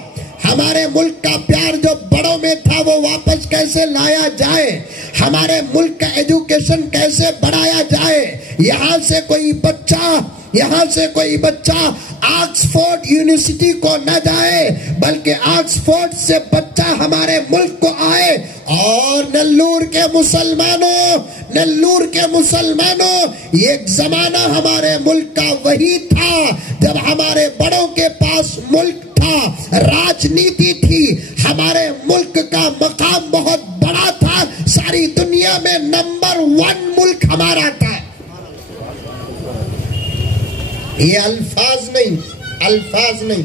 ہمارے ملک کا پیار جو بڑوں میں تھا وہ واپس کیسے لایا جائے، ہمارے ملک کا ایجوکیشن کیسے بڑھایا جائے۔ یہاں سے کوئی بچہ آکسفورڈ یونیورسٹی کو نہ جائے، بلکہ آکسفورڈ سے بچہ ہمارے ملک کو آئے۔ اور نلور کے مسلمانوں، یہ ایک زمانہ ہمارے ملک کا وہی تھا جب ہمارے بڑوں کے پاس ملک تھا، راجنیتی تھی، ہمارے ملک کا مقام بہت بڑا تھا، ساری دنیا میں نمبر 1 ملک ہمارا تھا۔ یہ الفاظ نہیں،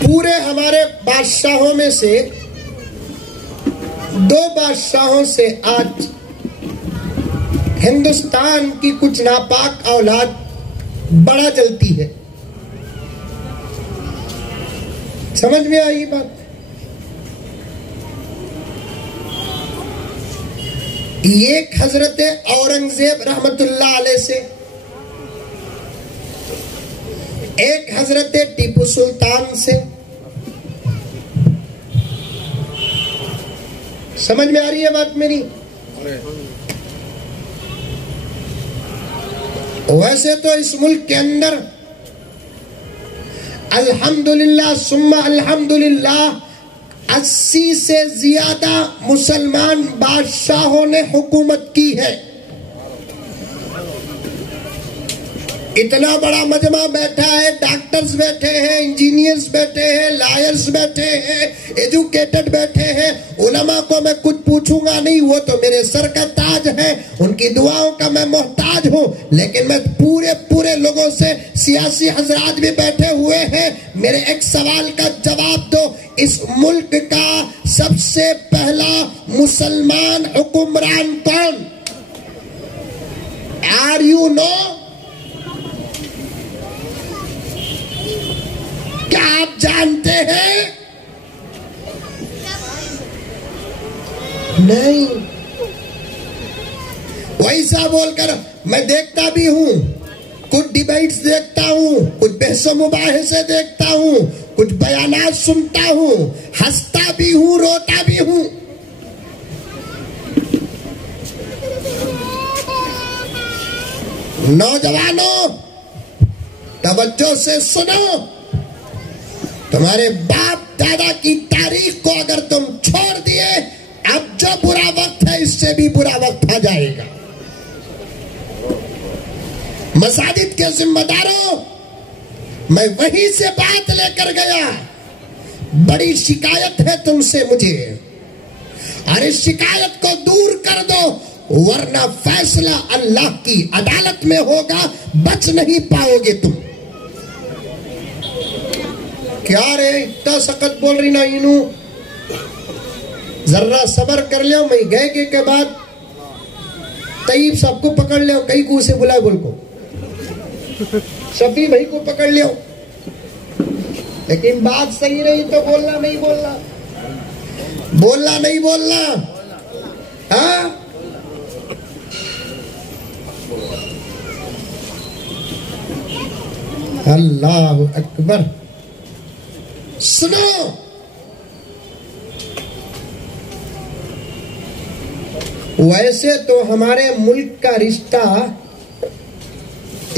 پورے ہمارے بادشاہوں میں سے 2 بادشاہوں سے آج ہندوستان کی کچھ ناپاک اولاد بڑا جلتی ہے۔ سمجھ میں آئی بات؟ ایک حضرت اورنگزیب رحمت اللہ علیہ سے، ایک حضرت ٹیپو سلطان سے۔ سمجھ میں آ رہی ہے بات میری؟ ویسے تو اس ملک کے اندر الحمدللہ ثم الحمدللہ 80 سے زیادہ مسلمان بادشاہوں نے حکومت کی ہے۔ اتنا بڑا مجمع بیٹھا ہے، ڈاکٹرز بیٹھے ہیں، انجینئرز بیٹھے ہیں، لائرز بیٹھے ہیں، ایجوکیٹڈ بیٹھے ہیں۔ علماء کو میں کچھ پوچھوں گا نہیں، وہ تو میرے سر کا تاج ہے، ان کی دعاؤں کا میں محتاج ہوں، لیکن میں پورے لوگوں سے، سیاسی حضرات بھی بیٹھے ہوئے ہیں، میرے ایک سوال کا جواب دو۔ اس ملک کا سب سے پہلا مسلمان حکمران کون؟ Are you know? کیا آپ جانتے ہیں؟ نہیں۔ ویسا بول کر میں دیکھتا بھی ہوں، کچھ ڈیبیٹس دیکھتا ہوں، کچھ بحث و مباحثے دیکھتا ہوں، کچھ بیانات سنتا ہوں، ہنستا بھی ہوں، روتا بھی ہوں۔ نوجوانوں توجہ سے سنو، تمہارے باپ دادا کی تاریخ کو اگر تم چھوڑ دیے، اب جو برا وقت ہے اس سے بھی برا وقت آ جائے گا۔ مساجد کے ذمہ داروں، میں وہیں سے بات لے کر گیا، بڑی شکایت ہے تم سے مجھے، اور اس شکایت کو دور کر دو، ورنہ فیصلہ اللہ کی عدالت میں ہوگا، بچ نہیں پاؤ گے تم۔ کیا رے اتنا سخت بول رہی نا انو؟ ذرا صبر کر لیو، میں گئے کے بعد طیب صاحب کو پکڑ لیو، کئی کو اسے بلائے بول کو، شفیع بھائی کو پکڑ لیو، لیکن بات صحیح رہی تو بولنا نہیں بولنا، بولنا نہیں بولنا، ہاں؟ اللہ اکبر۔ سنو، ویسے تو ہمارے ملک کا رشتہ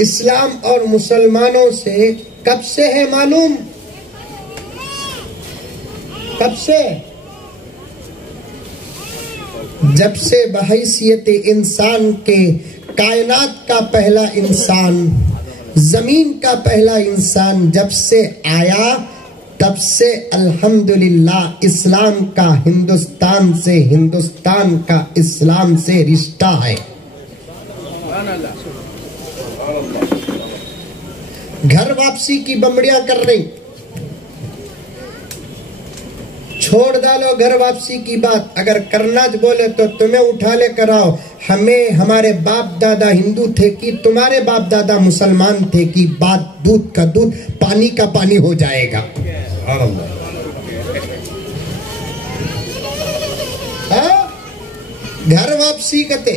اسلام اور مسلمانوں سے کب سے ہے معلوم؟ کب سے؟ جب سے بحیثیت انسان کے کائنات کا پہلا انسان، زمین کا پہلا انسان جب سے آیا، تب سے الحمدللہ اسلام کا ہندوستان سے، ہندوستان کا اسلام سے رشتہ ہے۔ گھر واپسی کی بمبڑیاں کر رہی، چھوڑ ڈالو گھر واپسی کی بات، اگر کرنا بولے تو تمہیں اٹھا لے کر آؤ، ہمیں ہمارے باپ دادا ہندو تھے کہ تمہارے باپ دادا مسلمان تھے کہ بات دودھ کا دودھ پانی کا پانی ہو جائے گا۔ گھر واپسی کتے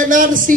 NRC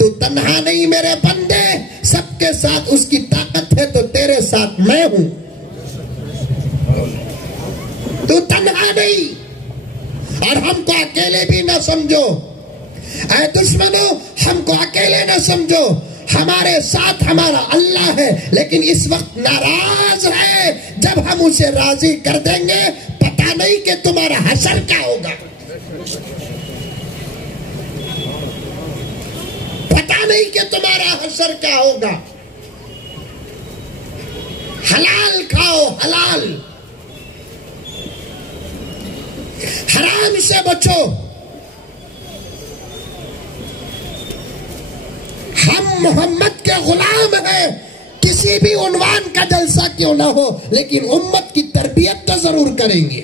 تو تنہا نہیں میرے بندے، سب کے ساتھ اس کی طاقت ہے تو تیرے ساتھ میں ہوں، تو تنہا نہیں، اور ہم کو اکیلے بھی نہ سمجھو، اے دشمنوں ہم کو اکیلے نہ سمجھو، ہمارے ساتھ ہمارا اللہ ہے، لیکن اس وقت ناراض ہے، جب ہم اسے راضی کر دیں گے پتہ نہیں کہ تمہارا حشر کیا ہوگا، پتہ نہیں کہ تمہارا حشر کیا ہوگا۔ حلال کھاؤ، حلال، حرام سے بچو۔ ہم محمد کے غلام ہیں، کسی بھی عنوان کا جلسہ کیوں نہ ہو لیکن امت کی تربیت تو ضرور کریں گے۔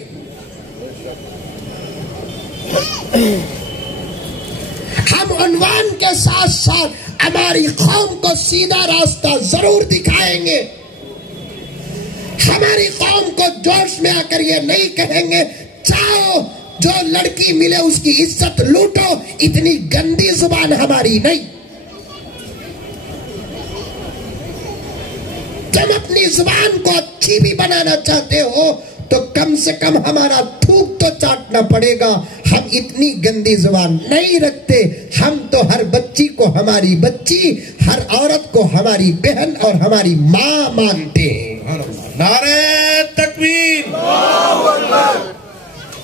ہم عنوان کے ساتھ ساتھ ہماری قوم کو سیدھا راستہ ضرور دکھائیں گے۔ ہماری قوم کو جوش میں آ کر یہ نہیں کہیں گے چاہو جو لڑکی ملے اس کی عزت لوٹو، اتنی گندی زبان ہماری نہیں۔ تم اپنی زبان کو اچھی بھی بنانا چاہتے ہو تو کم سے کم ہمارا تھوک تو چاٹنا پڑے گا۔ ہم اتنی گندی زبان نہیں رکھتے، ہم تو ہر بچی کو ہماری بچی، ہر عورت کو ہماری بہن اور ہماری ماں مانتے ہیں۔ نعرہ تکبیر،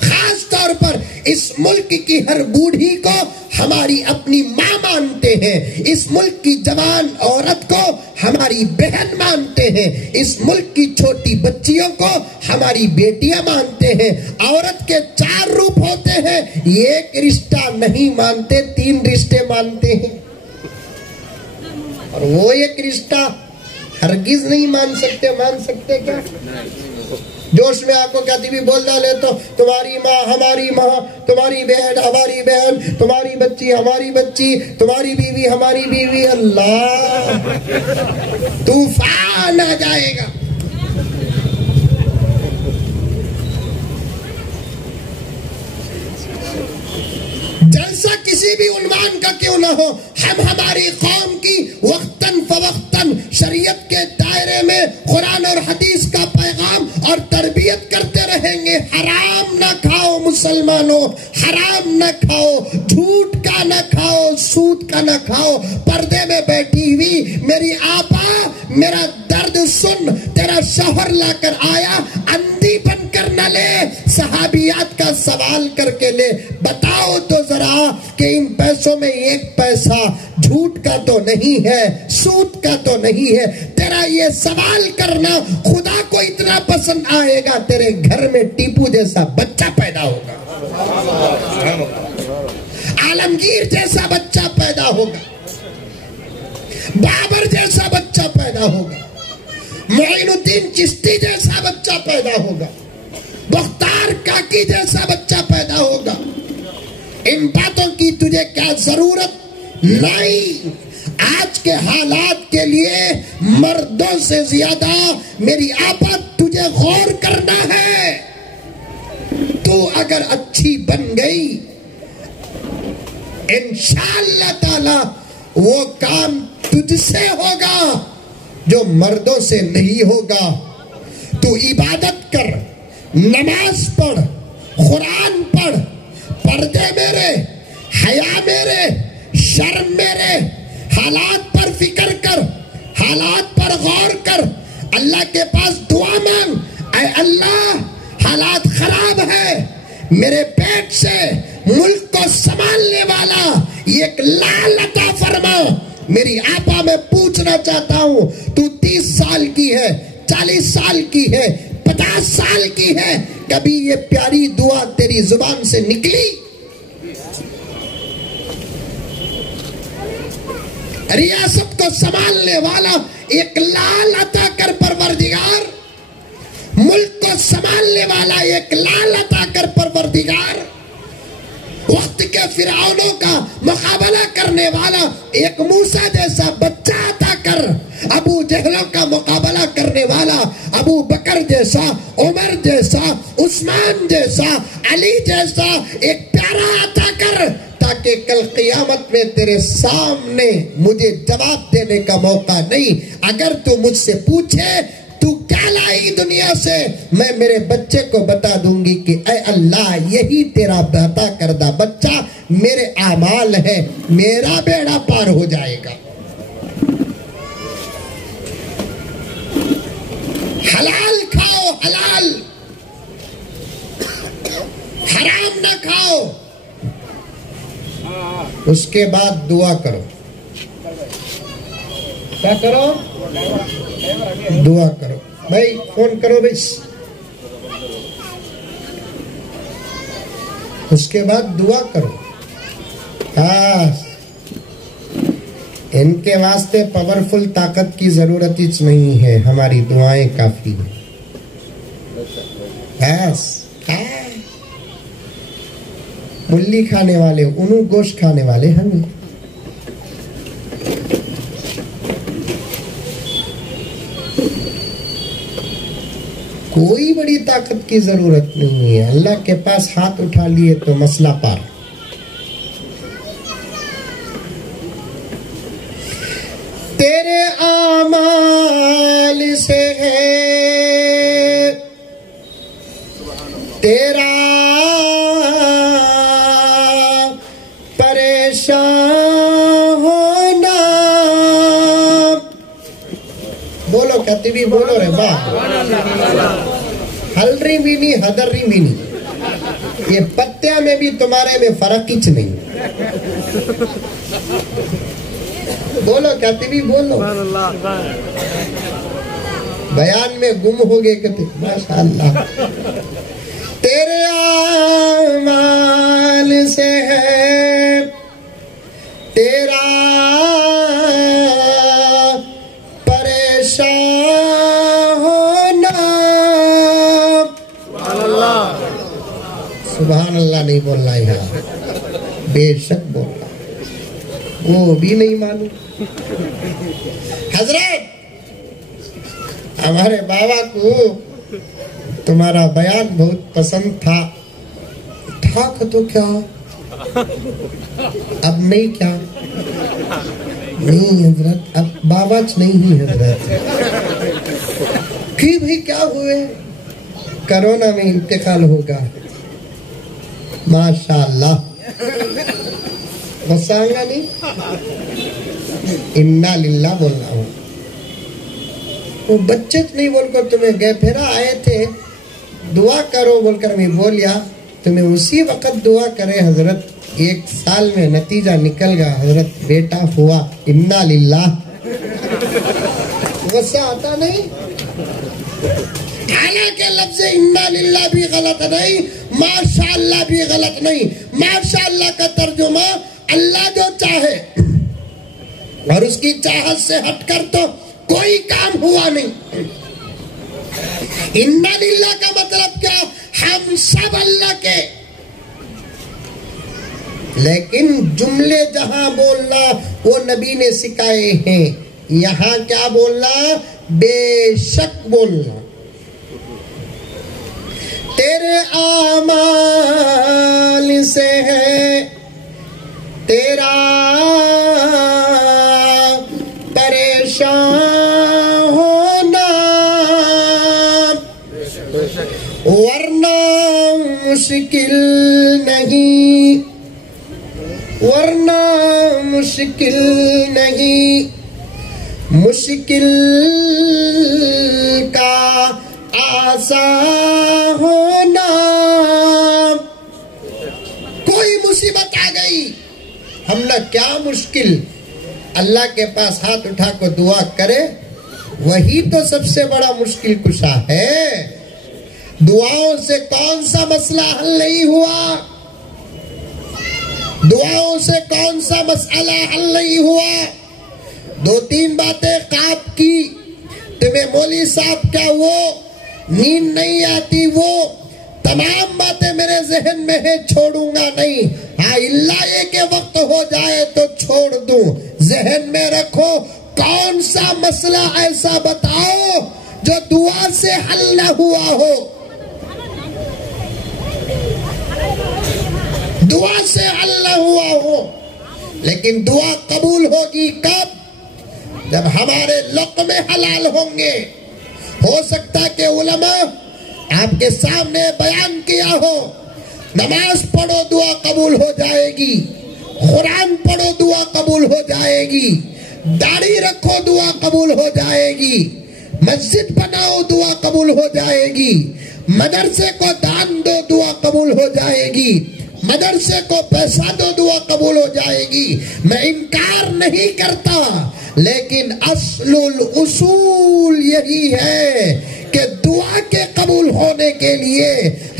خاص طور پر اس ملک کی ہر بوڑھی کو ہماری اپنی ماں مانتے ہیں، اس ملک کی جوان عورت کو ہماری بہن مانتے ہیں، اس ملک کی چھوٹی بچیوں کو ہماری بیٹیاں مانتے ہیں۔ عورت کے 4 روپ ہوتے ہیں، ایک رشتہ نہیں مانتے، 3 رشتے مانتے ہیں، اور وہ ایک رشتہ ہرگز نہیں مان سکتے کیا؟ جوش میں آپ کو کہتی بھی بول ڈالے تو تمہاری ماں ہماری ماں، تمہاری بہن ہماری بہن، تمہاری بچی ہماری بچی، تمہاری بیوی ہماری بیوی، اللہ طوفان آ جائے گا۔ جلسہ کسی بھی عنوان کا کیوں نہ ہو، ہم ہماری قوم کی وقتاً فوقتاً شریعت کے دائرے میں قرآن اور حدیث کا پیغام اور تربیت کرتے رہیں گے۔ حرام نہ کھاؤ مسلمانوں، حرام نہ کھاؤ، جھوٹ کا نہ کھاؤ، سود کا نہ کھاؤ۔ پردے میں بیٹھی ہوئی میری آپا میرا درد سن، تیرا شوہر لا کر آیا، اندھی بن کر نہ لے، صحابیات کا سوال کر کے لے، بتاؤ تو ذرا کہ ان پیسوں میں 1 پیسہ جھوٹ کا تو نہیں ہے، سود کا تو نہیں ہے۔ تیرا یہ سوال کرنا خدا کو اتنا پسند آئے گا، تیرے گھر میں ٹیپو جیسا بچہ پیدا ہوگا، عالمگیر جیسا بچہ پیدا ہوگا، بابر جیسا بچہ پیدا ہوگا، معین الدین چشتی جیسا بچہ پیدا ہوگا، مختار کاکی جیسا بچہ پیدا ہوگا۔ ان باتوں کی تجھے کیا ضرورت نہیں۔ آج کے حالات کے لیے مردوں سے زیادہ میری آپا تجھے غور کرنا ہے۔ تو اگر اچھی بن گئی انشاءاللہ تعالی وہ کام تجھ سے ہوگا جو مردوں سے نہیں ہوگا۔ تو عبادت کر، نماز پڑھ، قرآن پڑھ، پردے میرے، حیا میرے، شرم میرے، حالات پر فکر کر، حالات پر غور کر، اللہ کے پاس دعا مانگ، اے اللہ حالات خراب ہے، میرے پیٹ سے ملک کو سنبھالنے والا ایک لال عطا فرما۔ میری آپا میں پوچھنا چاہتا ہوں، تو 30 سال کی ہے، 40 سال کی ہے، 50 سال کی ہے، کبھی یہ پیاری دعا تیری زبان سے نکلی؟ ریاست کو سنبھالنے والا ایک لال عطا کر پروردگار، ملک کو سنبھالنے والا ایک لال عطا کر پروردگار، وقت کے فرعونوں کا مقابلہ کرنے والا ایک موسیٰ جیسا بچہ عطا کر، ابو جہلوں کا مقابلہ کرنے والا ابو بکر جیسا، عمر جیسا، عثمان جیسا، علی جیسا ایک پیارا عطا کر، تاکہ کل قیامت میں تیرے سامنے مجھے جواب دینے کا موقع نہیں. اگر تو مجھ سے پوچھے تو کیا لائی دنیا سے, میں میرے بچے کو بتا دوں گی کہ اے اللہ یہی تیرا عطا کردہ بچہ میرے اعمال ہے, میرا بیڑا پار ہو جائے گا. حلال کھاؤ, حلال, حرام نہ کھاؤ. اس کے بعد دعا کرو. کیا کرو؟ دعا کرو. بھائی فون کرو بھائی. اس کے بعد دعا کرو. ہاں, ان کے واسطے پاورفل طاقت کی ضرورت ہی نہیں ہے, ہماری دعائیں کافی ہیں. بس ملی کھانے والے انہوں, گوشت کھانے والے ہمیں. کوئی بڑی طاقت کی ضرورت نہیں ہے. اللہ کے پاس ہاتھ اٹھا لیے تو مسئلہ پار. تیرے اعمال سے ہے تیرا پریشان ہونا. بولو کہتی بھی بولو رے باہ. ہلری بھی نہیں, حدری بھی نہیں. یہ پتیاں میں بھی تمہارے میں فرق ہی نہیں. بولو کہتی بھی بولو. بیان میں گم ہو گئے کہتے ماشاءاللہ. تیرے اعمال سے ہے تیرا پریشان ہونا. سبحان اللہ نہیں بولنا یہاں, بے شک بولنا, وہ بھی نہیں معلوم. حضرت ہمارے بابا کو تمہارا بیان بہت پسند تھا. تھا تو کیا, اب نہیں کیا نہیں حضرت, اب بابا نہیں ہی حضرت. کہ بھئی کیا ہوئے؟ کرونا میں انتقال ہوگا. ماشاءاللہ غصہ نہیں, انا للہ بولنا ہوں. وہ بچے نہیں بول کر تمہیں گئے پھرا آئے تھے, دعا کرو بول کر میں بولیا, تمہیں اسی وقت دعا کرے حضرت 1 سال میں نتیجہ نکل گیا حضرت, بیٹا ہوا. انا للہ. غصہ آتا نہیں؟ حالانکہ لفظ انا للہ بھی غلط نہیں, ماشاءاللہ بھی غلط نہیں. ماشاءاللہ کا ترجمہ اللہ جو چاہے, اور اس کی چاہت سے ہٹ کر تو کوئی کام ہوا نہیں. انا للہ کا مطلب کیا؟ ہم سب اللہ کے. لیکن جملے جہاں بولنا وہ نبی نے سکھائے ہیں, یہاں کیا بولنا؟ بے شک بولنا. تیرے اعمال سے ہے تیرا پریشان ہونا, ورنہ مشکل نہیں, ورنہ مشکل نہیں. مشکل کا آسان ہونا. کوئی مصیبت آ گئی, ہم نے کیا مشکل, اللہ کے پاس ہاتھ اٹھا کر دعا کرے, وہی تو سب سے بڑا مشکل کشا ہے. دعاؤں سے کون سا مسئلہ حل نہیں ہوا؟ دعاؤں سے کون سا مسئلہ حل نہیں ہوا؟ 2-3 باتیں خواب کی, تمہیں مولوی صاحب کیا وہ نیند نہیں آتی, وہ تمام باتیں میرے ذہن میں ہے, چھوڑوں گا نہیں. ہاں اللہ یہ کہ وقت ہو جائے تو چھوڑ دوں. ذہن میں رکھو, کون سا مسئلہ ایسا بتاؤ جو دعا سے حل نہ ہوا ہو. دعا سے حل نہ ہوا ہو، لیکن دعا قبول ہوگی کب؟ جب ہمارے لقمے حلال ہوں گے۔ ہو سکتا کہ علماء آپ کے سامنے بیان کیا ہو، نماز پڑھو دعا قبول ہو جائے گی، قرآن پڑھو دعا قبول ہو جائے گی، داڑھی رکھو دعا قبول ہو جائے گی، مسجد بناؤ دعا قبول ہو جائے گی، مدرسے کو دان دو دعا قبول ہو جائے گی، مدرسے کو پیسہ دو دعا قبول ہو جائے گی۔ میں انکار نہیں کرتا، لیکن اصل الاصول یہی ہے کہ دعا کے قبول ہونے کے لیے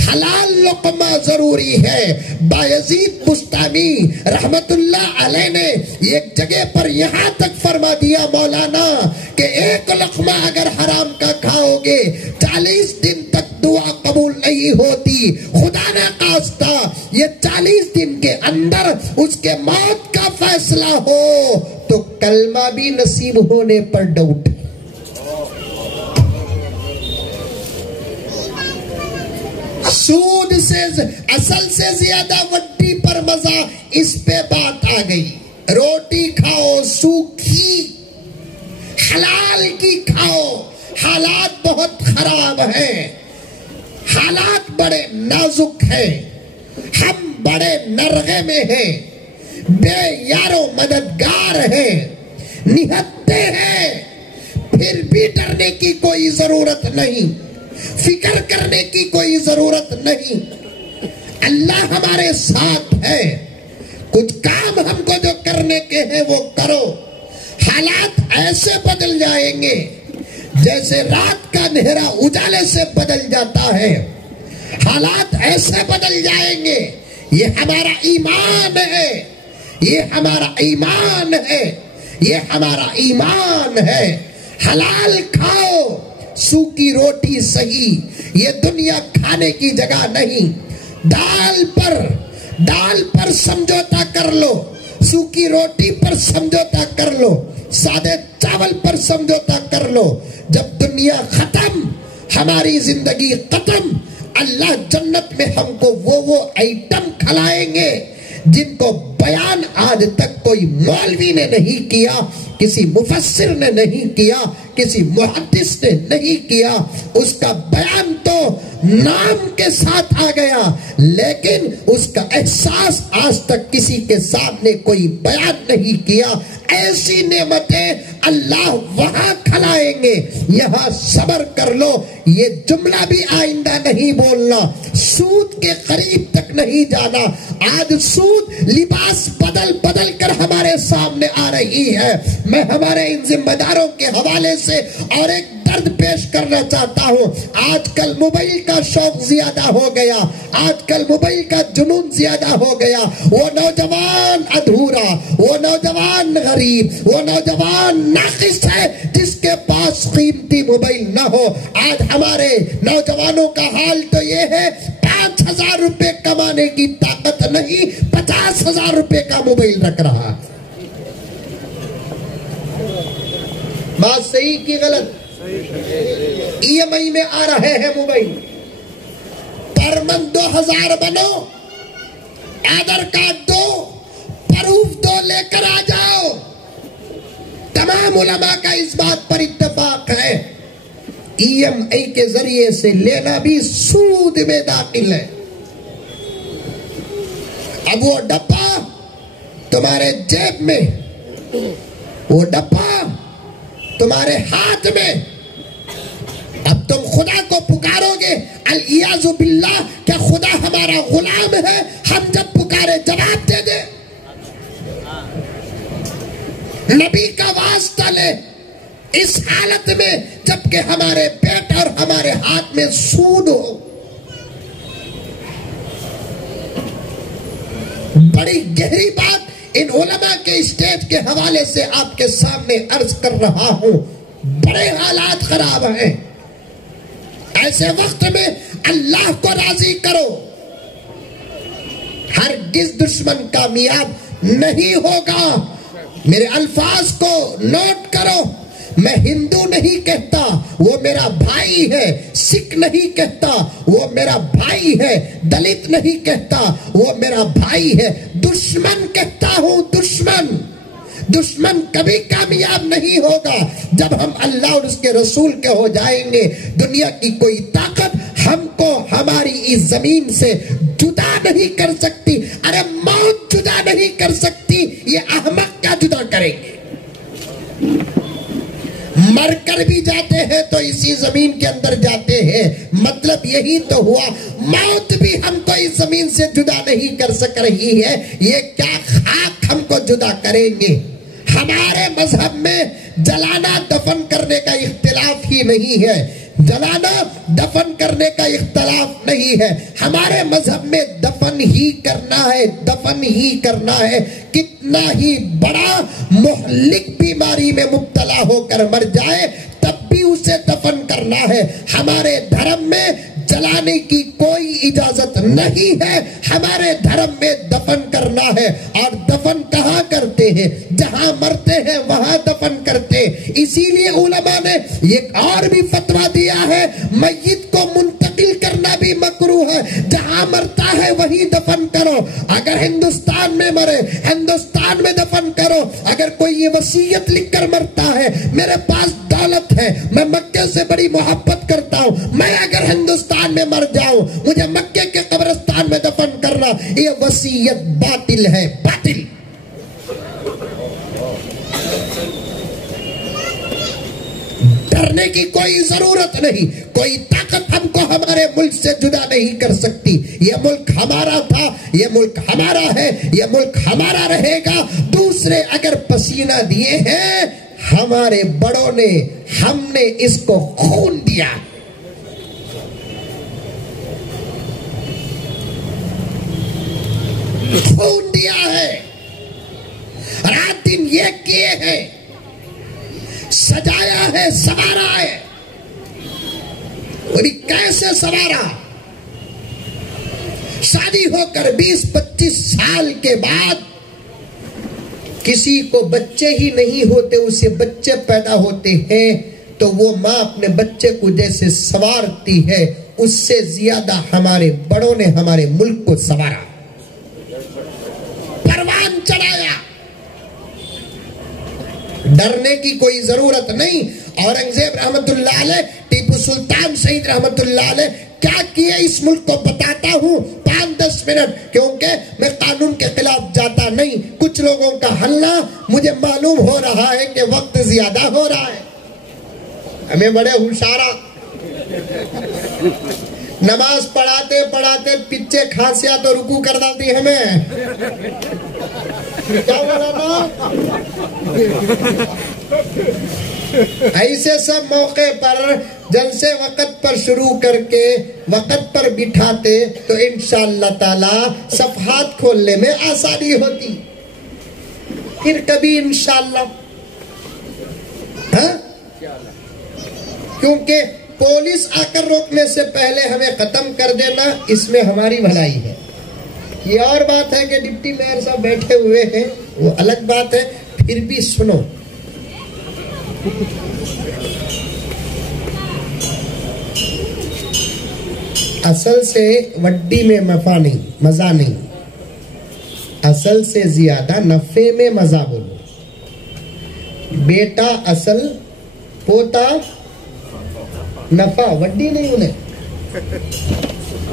حلال لقمہ ضروری ہے۔ بایزید بستامی رحمت اللہ علیہ نے ایک جگہ پر یہاں تک فرما دیا مولانا کہ ایک لقمہ اگر حرام کا کھاؤ گے 40 دن تک دعا قبول نہیں ہوتی۔ خدا نہ خواستہ یہ 40 دن کے اندر اس کے موت کا فیصلہ ہو تو کلمہ بھی نصیب ہونے پر ڈاؤٹ۔ سود سے اصل سے زیادہ وڈی پر مزہ، اس پہ بات آ گئی۔ روٹی کھاؤ سوکھی، حلال کی کھاؤ۔ حالات بہت خراب ہیں، حالات بڑے نازک ہیں، ہم بڑے نرغے میں ہیں، بے یارو مددگار ہیں، نہتے ہیں، پھر بھی ڈرنے کی کوئی ضرورت نہیں، فکر کرنے کی کوئی ضرورت نہیں۔ اللہ ہمارے ساتھ ہے، کچھ کام ہم کو جو کرنے کے ہیں وہ کرو۔ حالات ایسے بدل جائیں گے جیسے رات کا اندھیرا اجالے سے بدل جاتا ہے، حالات ایسے بدل جائیں گے۔ یہ ہمارا ایمان ہے، یہ ہمارا ایمان ہے، یہ ہمارا ایمان ہے۔ حلال کھاؤ، سوکھی روٹی صحیح، یہ دنیا کھانے کی جگہ نہیں۔ دال پر سمجھوتا کر لو، سوکھی روٹی پر سمجھوتا کر لو، سادے چاول پر سمجھوتا کر لو۔ جب دنیا ختم، ہماری زندگی ختم، اللہ جنت میں ہم کو وہ آئٹم کھلائیں گے جن کو بیان آج تک کوئی مولوی نے نہیں کیا، کسی مفسر نے نہیں کیا، کسی محدث نے نہیں کیا۔ اس کا بیان تو نام کے ساتھ آ گیا، لیکن اس کا احساس آج تک کسی کے سامنے کوئی بیان نہیں کیا۔ ایسی نعمتیں اللہ وہاں کھلائیں گے، یہاں صبر کر لو۔ یہ جملہ بھی آئندہ نہیں بولنا، سود کے قریب تک نہیں جانا۔ آج سود لباس بدل کر ہمارے سامنے آ رہی ہے۔ میں ہمارے ان ذمہ داروں کے حوالے سے اور ایک درد پیش کرنا چاہتا ہوں۔ آج کل موبائل کا شوق زیادہ ہو گیا، آج کل موبائل کا جنون زیادہ ہو گیا۔ وہ نوجوان ادھورا، وہ نوجوان غریب، وہ نوجوان ناقص ہے جس کے پاس قیمتی موبائل نہ ہو۔ آج ہمارے نوجوانوں کا حال تو یہ ہے، 5,000 روپے کمانے کی طاقت نہیں، 50,000 روپے کا موبائل رکھ رہا۔ بات صحیح کی غلط؟ ای ایم آئی میں آ رہے ہیں موبائل، پر منتھ 2,000 بنو، آدھار کارڈ دو، پروف دو، لے کر آ جاؤ۔ تمام علماء کا اس بات پر اتفاق ہے، ای ایم آئی کے ذریعے سے لینا بھی سود میں داخل ہے۔ اب وہ ڈبہ تمہارے جیب میں، وہ ڈبہ تمہارے ہاتھ میں، اب تم خدا کو پکارو گے، الیاذ باللہ، کیا خدا ہمارا غلام ہے؟ ہم جب پکارے جواب دے دے؟ نبی کا واسطہ لے، اس حالت میں جبکہ ہمارے پیٹ اور ہمارے ہاتھ میں سود ہو۔ بڑی گہری بات ان علماء کے اسٹیج کے حوالے سے آپ کے سامنے عرض کر رہا ہوں۔ بڑے حالات خراب ہیں، ایسے وقت میں اللہ کو راضی کرو۔ ہرگز دشمن کامیاب نہیں ہوگا۔ میرے الفاظ کو نوٹ کرو، میں ہندو نہیں کہتا وہ میرا بھائی ہے، سکھ نہیں کہتا وہ میرا بھائی ہے، دلت نہیں کہتا وہ میرا بھائی ہے، دشمن کہتا ہوں، دشمن۔ دشمن کبھی کامیاب نہیں ہوگا جب ہم اللہ اور اس کے رسول کے ہو جائیں گے۔ دنیا کی کوئی طاقت ہم کو ہماری اس زمین سے جدا نہیں کر سکتی۔ ارے موت جدا نہیں کر سکتی، یہ احمق کیا جدا کریں گے؟ مر کر بھی جاتے ہیں تو اسی زمین کے اندر جاتے ہیں، مطلب یہی تو ہوا۔ موت بھی ہم کو اس زمین سے جدا نہیں کر سک رہی ہے، یہ کیا خاک ہم کو جدا کریں گے؟ ہمارے مذہب میں جلانا دفن کرنے کا اختلاف ہی نہیں ہے، جلانا دفن کرنے کا اختلاف نہیں ہے، ہمارے مذہب میں دفن ہی کرنا ہے، دفن ہی کرنا ہے۔ کتنا ہی بڑا مہلک بیماری میں مبتلا ہو کر مر جائے تب بھی اسے دفن کرنا ہے۔ ہمارے دھرم میں جلانے کی کوئی اجازت نہیں ہے، ہمارے دھرم میں دفن کرنا ہے۔ اور دفن کہاں کرتے ہیں؟ جہاں مرتے ہیں وہاں دفن کرتے۔ اسی لیے علماء نے ایک اور بھی فتویٰ دیا ہے، میت کو منتقل کرنا بھی مکروہ ہے، جہاں مرتا ہے وہیں دفن کرو۔ اگر ہندوستان میں مرے ہندوستان میں دفن کرو۔ اگر کوئی یہ وصیت لکھ کر مرتا ہے، میرے پاس دولت ہے، میں مکے سے بڑی محبت کرتا ہوں، میں اگر ہندوستان میں مر جاؤں مجھے مکے کے قبرستان میں دفن کرنا، یہ وصیت باطل ہے، باطل۔ ڈرنے کی کوئی ضرورت نہیں، کوئی طاقت ہم کو ہمارے ملک سے جدا نہیں کر سکتی۔ یہ ملک ہمارا تھا، یہ ملک ہمارا ہے، یہ ملک ہمارا رہے گا۔ دوسرے اگر پسینہ دیے ہیں، ہمارے بڑوں نے، ہم نے اس کو خون دیا، خون دیا ہے، رات دن یہ کیے ہیں، سجایا ہے، سوارا ہے۔ اور کیسے سوارا؟ شادی ہو کر 20-25 سال کے بعد کسی کو بچے ہی نہیں ہوتے، اسے بچے پیدا ہوتے ہیں تو وہ ماں اپنے بچے کو جیسے سوارتی ہے، اس سے زیادہ ہمارے بڑوں نے ہمارے ملک کو سوارا، پروان چڑھایا۔ ڈرنے کی کوئی ضرورت نہیں۔ اورنگزیب رحمت اللہ علیہ، ٹیپو سلطان شہید رحمت اللہ علیہ کیا کیے اس ملک کو بتاتا ہوں 5-10 منٹ، کیونکہ میں قانون کے خلاف جاتا نہیں۔ کچھ لوگوں کا ہلنا مجھے معلوم ہو رہا ہے کہ وقت زیادہ ہو رہا ہے، ہمیں بڑے ہوشیارا نماز پڑھاتے پڑھاتے پیچھے کھانسیاں تو رکو کر ڈالتی ہمیں۔ کیا بولا نا؟ ایسے سب موقع پر جلسے وقت پر شروع کر کے وقت پر بٹھاتے تو انشاءاللہ تعالی صفحات کھولنے میں آسانی ہوتی۔ پھر کبھی انشاءاللہ، ہاں، کیونکہ پولیس آ کر روکنے سے پہلے ہمیں ختم کر دینا، اس میں ہماری بھلائی ہے۔ یہ اور بات ہے کہ ڈپٹی میئر صاحب بیٹھے ہوئے ہیں، وہ الگ بات ہے، پھر بھی سنو۔ اصل سے وڈی میں نفع نہیں، مزہ نہیں، اصل سے زیادہ نفع میں مزہ بولو۔ بیٹا اصل، پوتا نفع، وڈی نہیں انہیں۔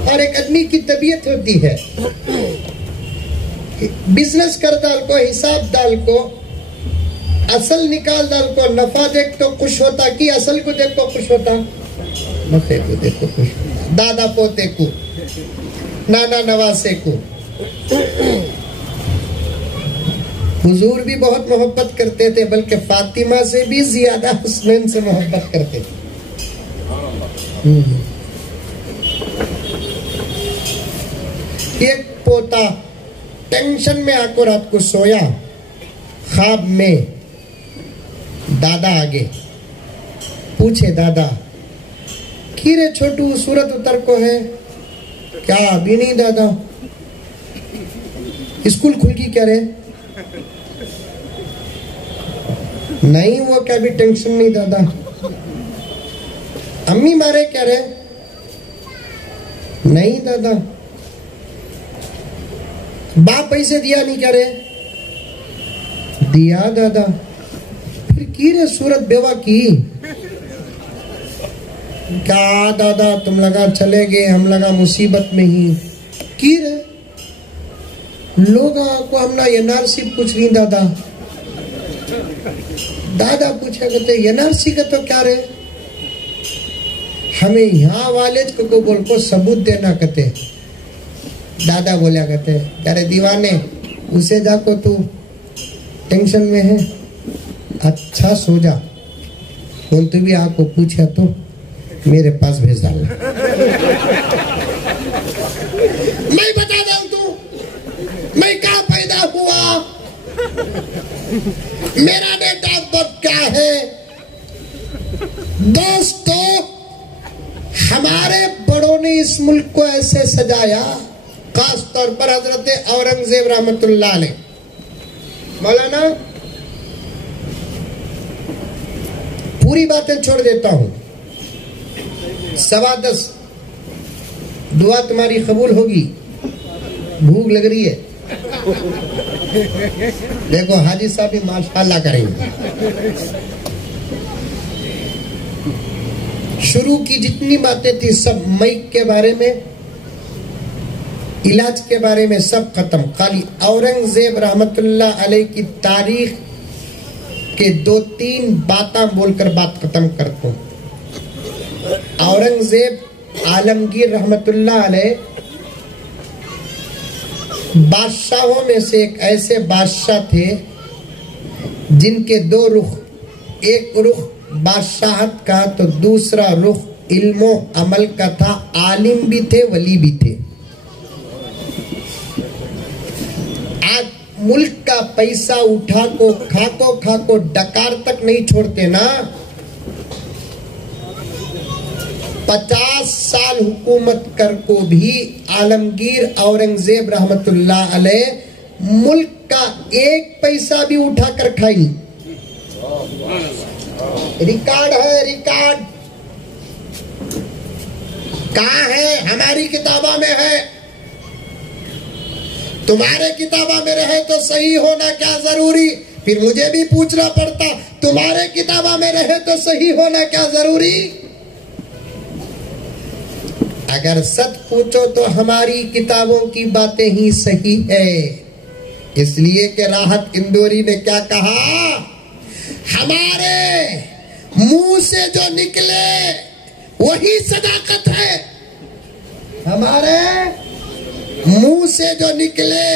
اور ایک آدمی کی طبیعت ہوتی ہے، بزنس کر ڈال کو، حساب ڈال کو، اصل نکال ڈال کو، نفع دیکھ تو خوش ہوتا کہ اصل کو دیکھ تو خوش ہوتا؟ نفع کو دیکھ تو خوش ہوتا، دادا پوتے کو، نانا نواسے کو۔ حضور بھی بہت محبت کرتے تھے، بلکہ فاطمہ سے بھی زیادہ حسنین سے محبت کرتے تھے۔ ایک پوتا ٹینشن میں آ کر رات کو سویا، خواب میں دادا آگے پوچھے، دادا کی رے چھوٹو صورت اتر کو ہے کیا؟ ابھی نہیں دادا، اسکول کھل کی کیا رے؟ نہیں وہ کیا بھی ٹینشن نہیں دادا. امی مارے کیا رہے؟ نہیں دادا. باپ پیسے دیا نہیں کیا رہے؟ دیا دادا. پھر کی رہے صورت بیوہ کی؟ کیا دادا تم لگا چلے گئے ہم لگا مصیبت میں ہی کی رہے. لوگوں کو ہم نہ NRC پوچھ رہی دادا. دادا پوچھا کہتے NRC کا تو کیا رہے؟ ہمیں یہاں والد کو بول کو ثبوت دینا کہتے. دادا بولیا کہتے یارے دیوانے اسے جا کو تو ٹینشن میں ہے اچھا سو جا. بول تو بھی آپ کو پوچھا تو میرے پاس بھیج ڈالنا. میں بتا دوں تو میں کہاں پیدا ہوا, میرا ڈیٹ آف برتھ کیا ہے. دوستو ہمارے بڑوں نے اس ملک کو ایسے سجایا, خاص طور پر حضرت اورنگزیب رحمت اللہ علیہ. مولانا پوری باتیں چھوڑ دیتا ہوں. 10:15 دعا تمہاری قبول ہوگی. بھوک لگ رہی ہے دیکھو حاجی صاحب بھی ماشاءاللہ کریں گے. شروع کی جتنی باتیں تھی سب مائک کے بارے میں, علاج کے بارے میں سب ختم. خالی اورنگزیب رحمت اللہ علیہ کی تاریخ کے 2-3 باتاں بول کر بات ختم کرتا ہوں. اورنگزیب عالمگیر رحمت اللہ علیہ بادشاہوں میں سے ایک ایسے بادشاہ تھے جن کے 2 رخ, ایک رخ بادشاہت کا تو دوسرا رخ علم و عمل کا تھا. عالم بھی تھے ولی بھی تھے. آج ملک کا پیسہ اٹھا کو کھا کو ڈکار تک نہیں چھوڑتے نا. 50 سال حکومت کر کو بھی عالمگیر اورنگزیب رحمت اللہ علیہ ملک کا ایک پیسہ بھی اٹھا کر کھائی. ریکارڈ ہے, ریکارڈ کہاں ہے؟ ہماری کتابوں میں ہے. تمہارے کتابوں میں رہے تو صحیح ہونا کیا ضروری؟ پھر مجھے بھی پوچھنا پڑتا تمہارے کتابوں میں رہے تو صحیح ہونا کیا ضروری؟ اگر سچ پوچھو تو ہماری کتابوں کی باتیں ہی صحیح ہے. اس لیے کہ راحت اندوری نے کیا کہا, ہمارے منہ سے جو نکلے وہی صداقت ہے. ہمارے منہ سے جو نکلے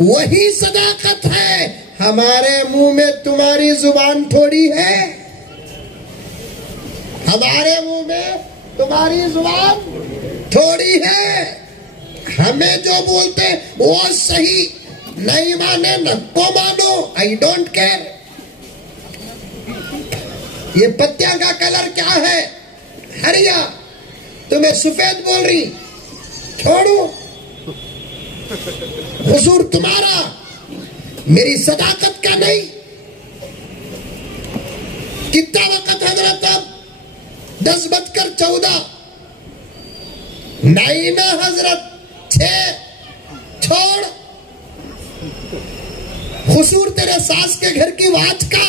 وہی صداقت ہے. ہمارے منہ میں تمہاری زبان تھوڑی ہے, ہمارے منہ میں تمہاری زبان تھوڑی ہے. ہمیں جو بولتے وہ صحیح, نہیں مانے نہ کو مانو, I don't care. یہ پتیاں کا کلر کیا ہے؟ ہریا. تمہیں سفید بول رہی, چھوڑو. حضور تمہارا, میری صداقت کا نہیں. کتنا وقت حضرت؟ اب 10:14. نہیں نا حضرت 6. چھوڑ. حضور تیرے ساس کے گھر کی واچ کا.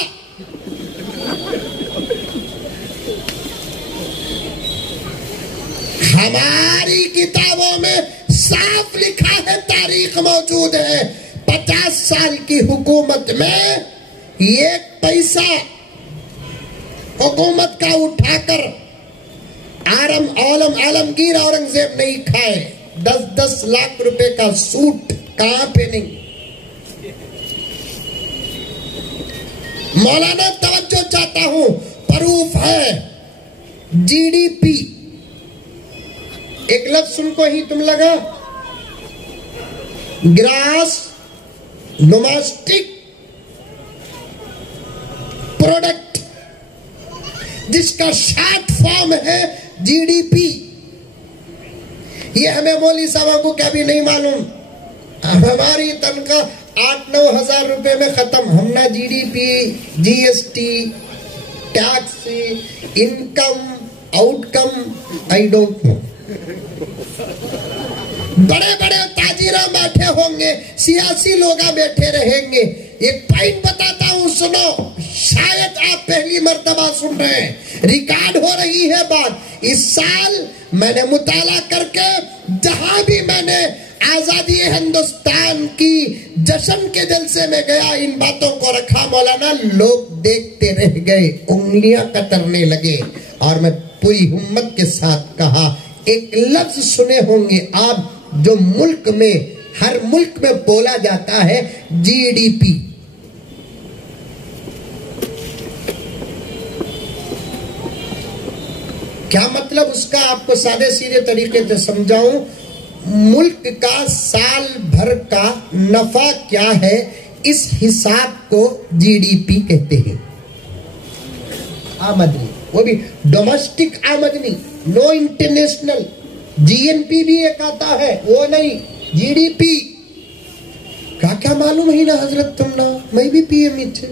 ہماری کتابوں میں صاف لکھا ہے, تاریخ موجود ہے. 50 سال کی حکومت میں ایک پیسہ حکومت کا اٹھا کر عالمگیر اورنگزیب نہیں کھائے. 10 لاکھ روپے کا سوٹ کہاں پہ نہیں. مولانا توجہ چاہتا ہوں, پروف ہے GDP. ایک لفظ سن کو ہی تم لگا, گراس ڈومیسٹک پروڈکٹ, جس کا شارٹ فارم ہے GDP. یہ ہمیں مولوی صاحب کو کبھی نہیں معلوم. ہماری تنخواہ 8-9 ہزار روپے میں ختم. ہم نہ G D P, G S T, tax, income, outcome, I don't know. بڑے بڑے تاجرہ بیٹھے ہوں گے, سیاسی لوگ بیٹھے رہیں گے. ایک پوائنٹ بتاتا ہوں, سنو, شاید آپ پہلی مرتبہ سن رہے ہیں, ریکارڈ ہو رہی ہے بات. اس سال میں نے مطالعہ کر کے جہاں بھی میں نے آزادی ہندوستان کی جشن کے جلسے میں گیا, ان باتوں کو رکھا مولانا, لوگ دیکھتے رہ گئے, انگلیاں کترنے لگے. اور میں پوری ہمت کے ساتھ کہا, ایک لفظ سنے ہوں گے آپ جو ملک میں, ہر ملک میں بولا جاتا ہے, جی ڈی پی. کیا مطلب اس کا آپ کو سادے سیدھے طریقے سے سمجھاؤں. ملک کا سال بھر کا نفع کیا ہے, اس حساب کو جی ڈی پی کہتے ہیں. آمدنی, وہ بھی ڈومیسٹک آمدنی, نو انٹرنیشنل. جی این پی بھی ایک آتا ہے, وہ نہیں, جی ڈی پی. کیا معلوم ہی نا حضرت تم نا, میں بھی پی ایم ہی تھے.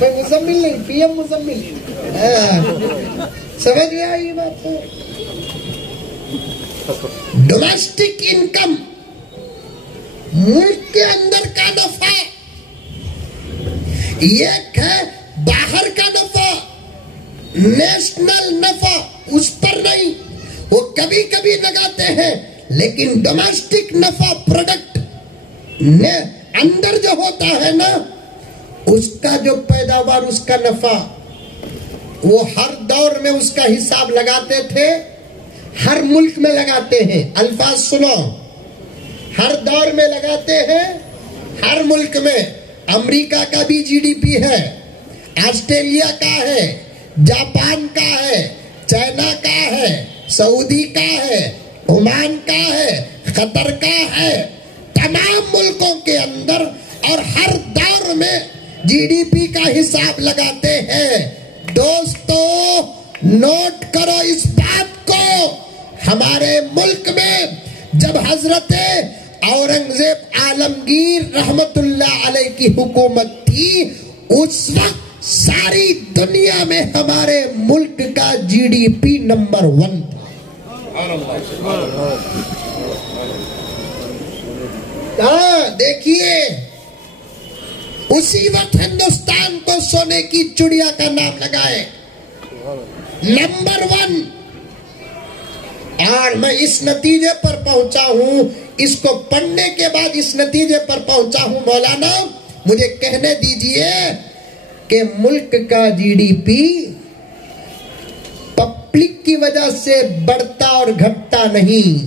میں مزمل نہیں, پی ایم مزمل. سمجھ گیا یہ بات. ڈومیسٹک انکم, ملک کے اندر کا نفع. ایک ہے باہر کا نفع, نیشنل نفع, اس پر نہیں, وہ کبھی کبھی لگاتے ہیں. لیکن ڈومیسٹک نفع, پروڈکٹ اندر جو ہوتا ہے نا, اس کا جو پیداوار, اس کا نفع, وہ ہر دور میں اس کا حساب لگاتے تھے, ہر ملک میں لگاتے ہیں. الفاظ سنو, ہر دور میں لگاتے ہیں, ہر ملک میں. امریکہ کا بھی جی ڈی پی ہے, آسٹریلیا کا ہے, جاپان کا ہے, چائنا کا ہے, سعودی کا ہے, عمان کا ہے, قطر کا ہے. تمام ملکوں کے اندر اور ہر دور میں جی ڈی پی کا حساب لگاتے ہیں. دوستو نوٹ کرو اس بات کو, ہمارے ملک میں جب حضرت اورنگزیب عالمگیر رحمت اللہ علیہ کی حکومت تھی, اس وقت ساری دنیا میں ہمارے ملک کا جی ڈی پی نمبر 1 تھا. دیکھیے, اسی وقت ہندوستان کو سونے کی چڑیا کا نام لگائے, نمبر 1. اور میں اس نتیجے پر پہنچا ہوں, اس کو پڑھنے کے بعد اس نتیجے پر پہنچا ہوں, مولانا مجھے کہنے دیجئے کہ ملک کا جی ڈی پی پبلک کی وجہ سے بڑھتا اور گھٹتا نہیں.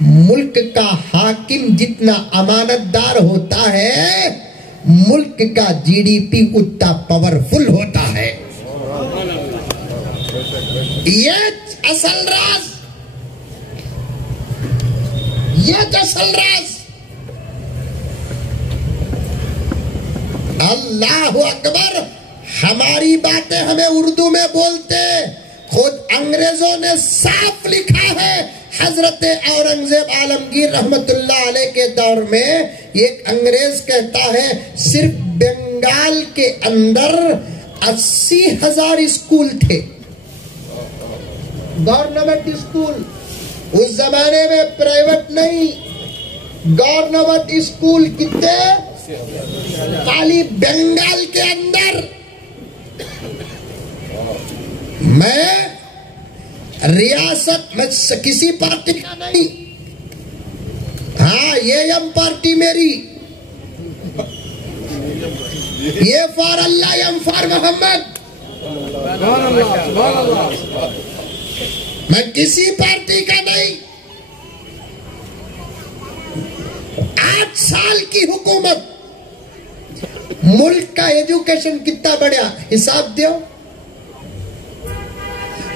ملک کا حاکم جتنا امانت دار ہوتا ہے, ملک کا جی ڈی پی اتنا پاورفل ہوتا ہے. یہ اصل راز, یہ اصل راز. اللہ اکبر. ہماری باتیں ہمیں اردو میں بولتے, خود انگریزوں نے صاف لکھا ہے. حضرت اورنگزیب عالمگیر رحمت اللہ علیہ کے دور میں ایک انگریز کہتا ہے صرف بنگال کے اندر 80,000 اسکول تھے, گورنمنٹ اسکول. اس زمانے میں پرائیویٹ نہیں, گورنمنٹ اسکول کتنے, خالی بنگال کے اندر. میں ریاست میں کسی پارٹی کا نہیں, ہاں یہ ایم پارٹی میری, یہ فار اللہ, ایم فار محمد. میں کسی پارٹی کا نہیں. 8 سال کی حکومت, ملک کا ایجوکیشن کتنا بڑھا, حساب دیو.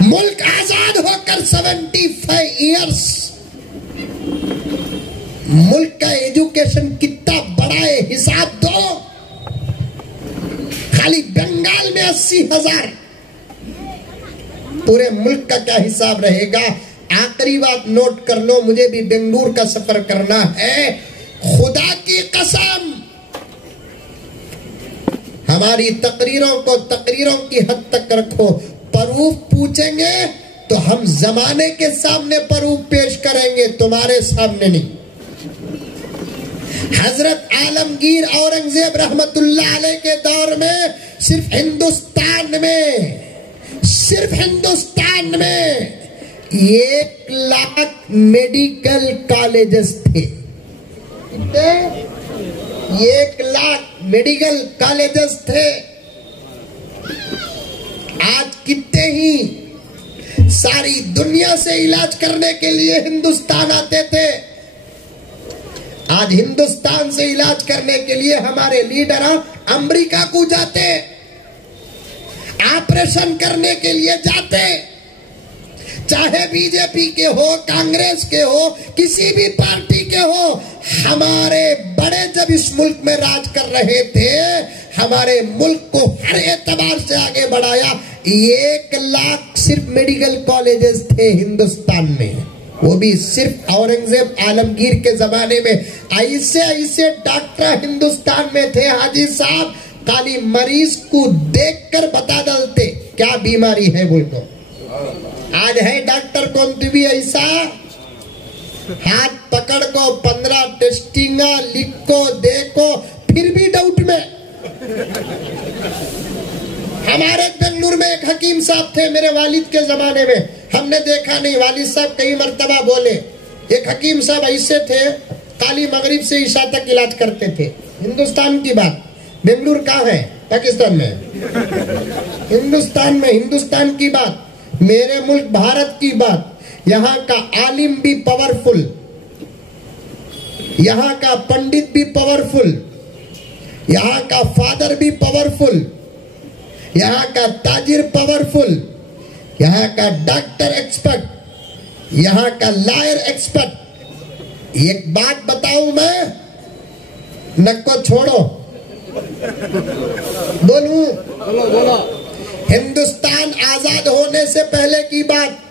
ملک آزاد ہو کر 75 ایئرس, ملک کا ایجوکیشن کتنا بڑا ہے, حساب دو. خالی بنگال میں 80,000, پورے ملک کا کیا حساب رہے گا. آخری بات نوٹ کر لو، مجھے بھی بنگلور کا سفر کرنا ہے، خدا کی قسم ہماری تقریروں کو تقریروں کی حد تک رکھو، پروف پوچھیں گے تو ہم زمانے کے سامنے پروف پیش کریں گے، تمہارے سامنے نہیں۔ حضرت عالمگیر اورنگزیب رحمت اللہ علیہ کے دور میں صرف ہندوستان میں 1,00,000 میڈیکل کالجز تھے، 1,00,000 میڈیکل کالجز تھے۔ آج کتنے ہی ساری دنیا سے علاج کرنے کے لیے ہندوستان آتے تھے، آج ہندوستان سے علاج کرنے کے لیے ہمارے لیڈر امریکہ کو جاتے، آپریشن کرنے کے لیے جاتے، چاہے بی جے پی کے ہو، کانگریس کے ہو، کسی بھی پارٹی کے ہو۔ ہمارے بڑے جب اس ملک میں راج کر رہے تھے، ہمارے ملک کو ہر اعتبار سے آگے بڑھایا۔ 1,00,000 صرف میڈیکل کالجز تھے ہندوستان میں، وہ بھی صرف اورنگزیب عالمگیر کے زمانے میں۔ ایسے ڈاکٹر ہندوستان میں تھے حاجی صاحب، خالی مریض کو دیکھ کر بتا ڈالتے کیا بیماری ہے بول کو۔ آج ہے ڈاکٹر کون بھی ایسا، ہاتھ پکڑ کو 15 ٹیسٹنگا لکھو دیکھو پھر بھی ڈاؤٹ میں۔ ہمارے بنگلور میں ایک حکیم صاحب تھے میرے والد کے زمانے میں، ہم نے دیکھا نہیں، والد صاحب کئی مرتبہ بولے، ایک حکیم صاحب ایسے تھے خالی مغرب سے عشاء تک علاج کرتے تھے۔ ہندوستان کی بات، بنگلور کہاں ہے؟ پاکستان میں، ہندوستان کی بات، میرے ملک بھارت کی بات۔ یہاں کا عالم بھی پاورفل، یہاں کا پنڈت بھی پاورفل، یہاں کا فادر بھی پاورفل، یہاں کا تاجر پاورفل، یہاں کا ڈاکٹر ایکسپرٹ، یہاں کا لائر ایکسپرٹ۔ ایک بات بتاؤں میں، نک کو چھوڑو، بولوں، ہندوستان آزاد ہونے سے پہلے کی بات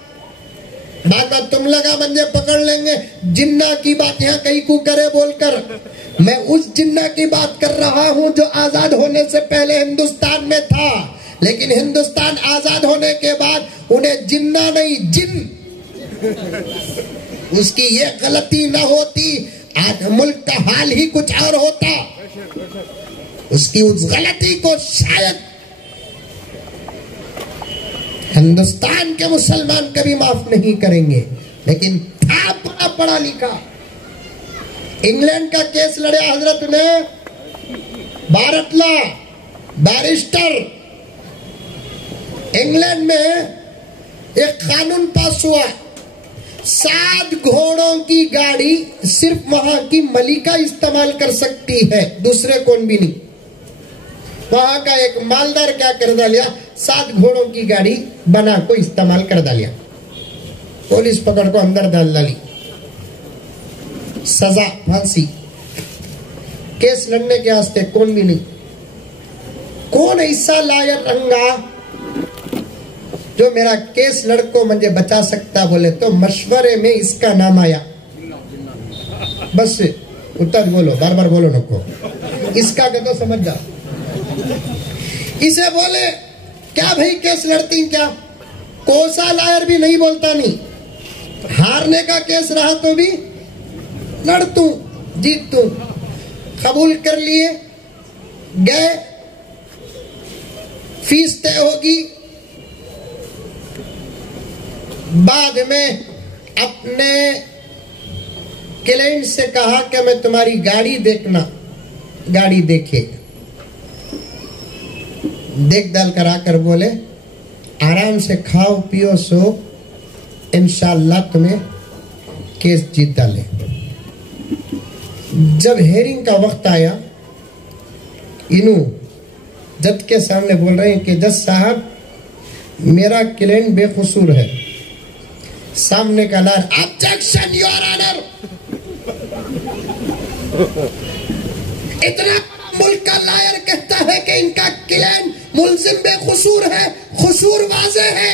تم لگا منجے پکڑ لیں گے، جنہ کی بات یہاں کہیں کو کرے بول کر، میں اس جنہ کی بات کر رہا ہوں جو آزاد ہونے سے پہلے ہندوستان میں تھا، لیکن ہندوستان آزاد ہونے کے بعد انہیں جنہ نہیں جن، اس کی یہ غلطی نہ ہوتی آج ملک کا حال ہی کچھ اور ہوتا، اس کی اس غلطی کو شاید ہندوستان کے مسلمان کبھی معاف نہیں کریں گے۔ لیکن تھا بڑا پڑھا لکھا، انگلینڈ کا کیس لڑے حضرت نے، بارٹلا بیرسٹر، انگلینڈ میں ایک قانون پاس ہوا، 7 گھوڑوں کی گاڑی صرف وہاں کی ملکہ استعمال کر سکتی ہے، دوسرے کون بھی نہیں۔ وہاں کا ایک مالدار کیا کر ڈالیا، 7 گھوڑوں کی گاڑی بنا کو استعمال کر ڈالیا، پولیس پکڑ کو اندر ڈال ڈالی، سزا پھانسی۔ کیس لڑنے کے واسطے کون بھی نہیں۔ کون ایسا لائر رنگا جو میرا کیس لڑکو مجھے بچا سکتا، بولے تو مشورے میں اس کا نام آیا، بس اتر بولو، بار بار بولو نکو، اس کا تو سمجھ جا۔ اسے بولے کیا بھئی کیس لڑتی کیا، کوسا لائر بھی نہیں بولتا، نہیں، ہارنے کا کیس رہا تو بھی لڑتوں جیتوں، قبول کر لیے، گئے، فیس طے ہوگی، بعد میں اپنے کلائنٹ سے کہا کہ میں تمہاری گاڑی دیکھنا، گاڑی دیکھے، دیکھ ڈال کر آ کر بولے آرام سے کھاؤ پیو سو، انشاءاللہ تمہیں کیس جیت ڈالے۔ جب ہیرنگ کا وقت آیا، انہوں جج کے سامنے بول رہے ہیں کہ جج صاحب میرا کلائنٹ بے قصور ہے، سامنے کا لائر objection your honor، اتنا ملک کا لائر کہتا ہے کہ ان کا کلائنٹ ملزم بے قصور ہے، قصور واضح ہے،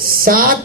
7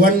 1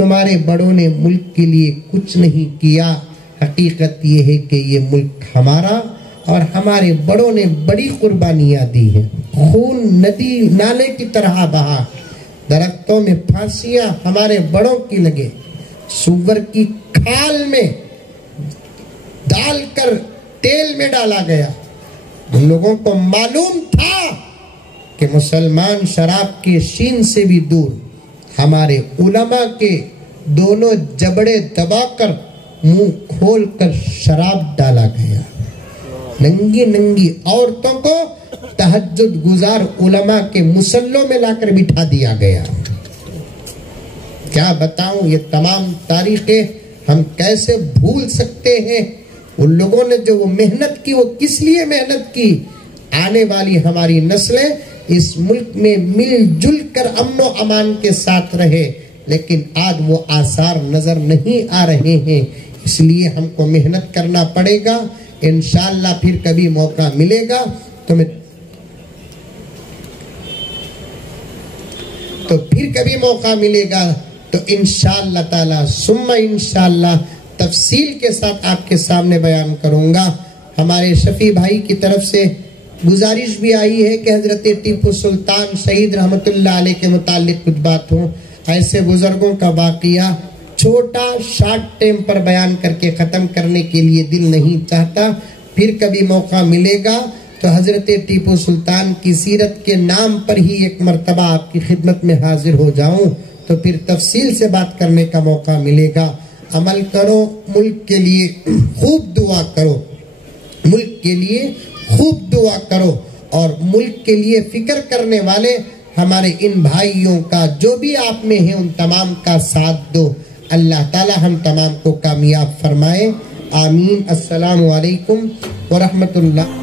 تمہارے بڑوں نے ملک کے لیے کچھ نہیں کیا، حقیقت یہ ہے کہ یہ ملک ہمارا اور ہمارے بڑوں نے بڑی قربانیاں دی ہیں، خون ندی نالے کی طرح بہا، درختوں میں پھانسیاں ہمارے بڑوں کی لگے، سور کی کھال میں ڈال کر تیل میں ڈالا گیا۔ ان لوگوں کو معلوم تھا کہ مسلمان شراب کے شین سے بھی دور، ہمارے علماء کے دونوں جبڑے دبا کر منہ کھول کر شراب ڈالا گیا، ننگی ننگی عورتوں کو تہجد گزار علماء کے مصلوں میں لا کر بٹھا دیا گیا۔ کیا بتاؤں، یہ تمام تاریخیں ہم کیسے بھول سکتے ہیں؟ ان لوگوں نے جو وہ محنت کی، وہ کس لیے محنت کی؟ آنے والی ہماری نسلیں اس ملک میں مل جل کر امن و امان کے ساتھ رہے، لیکن آج وہ آثار نظر نہیں آ رہے ہیں۔ اس لیے ہم کو محنت کرنا پڑے گا، انشاءاللہ پھر کبھی موقع ملے گا تو پھر کبھی موقع ملے گا تو انشاءاللہ تعالی ثم انشاءاللہ تفصیل کے ساتھ آپ کے سامنے بیان کروں گا۔ ہمارے شفیع بھائی کی طرف سے گزارش بھی آئی ہے کہ حضرت ٹیپو سلطان شہید رحمت اللہ علیہ کے متعلق کچھ بات ہو۔ ایسے بزرگوں کا واقعہ چھوٹا شارٹ ٹائم پر بیان کر کے ختم کرنے کے لیے دل نہیں چاہتا، پھر کبھی موقع ملے گا تو حضرت ٹیپو سلطان کی سیرت کے نام پر ہی ایک مرتبہ آپ کی خدمت میں حاضر ہو جاؤں تو پھر تفصیل سے بات کرنے کا موقع ملے گا۔ عمل کرو، ملک کے لیے خوب دعا کرو، ملک کے لیے خوب دعا کرو، اور ملک کے لیے فکر کرنے والے ہمارے ان بھائیوں کا جو بھی آپ میں ہیں ان تمام کا ساتھ دو۔ اللہ تعالی ہم تمام کو کامیاب فرمائے، آمین۔ السلام علیکم ورحمۃ اللہ۔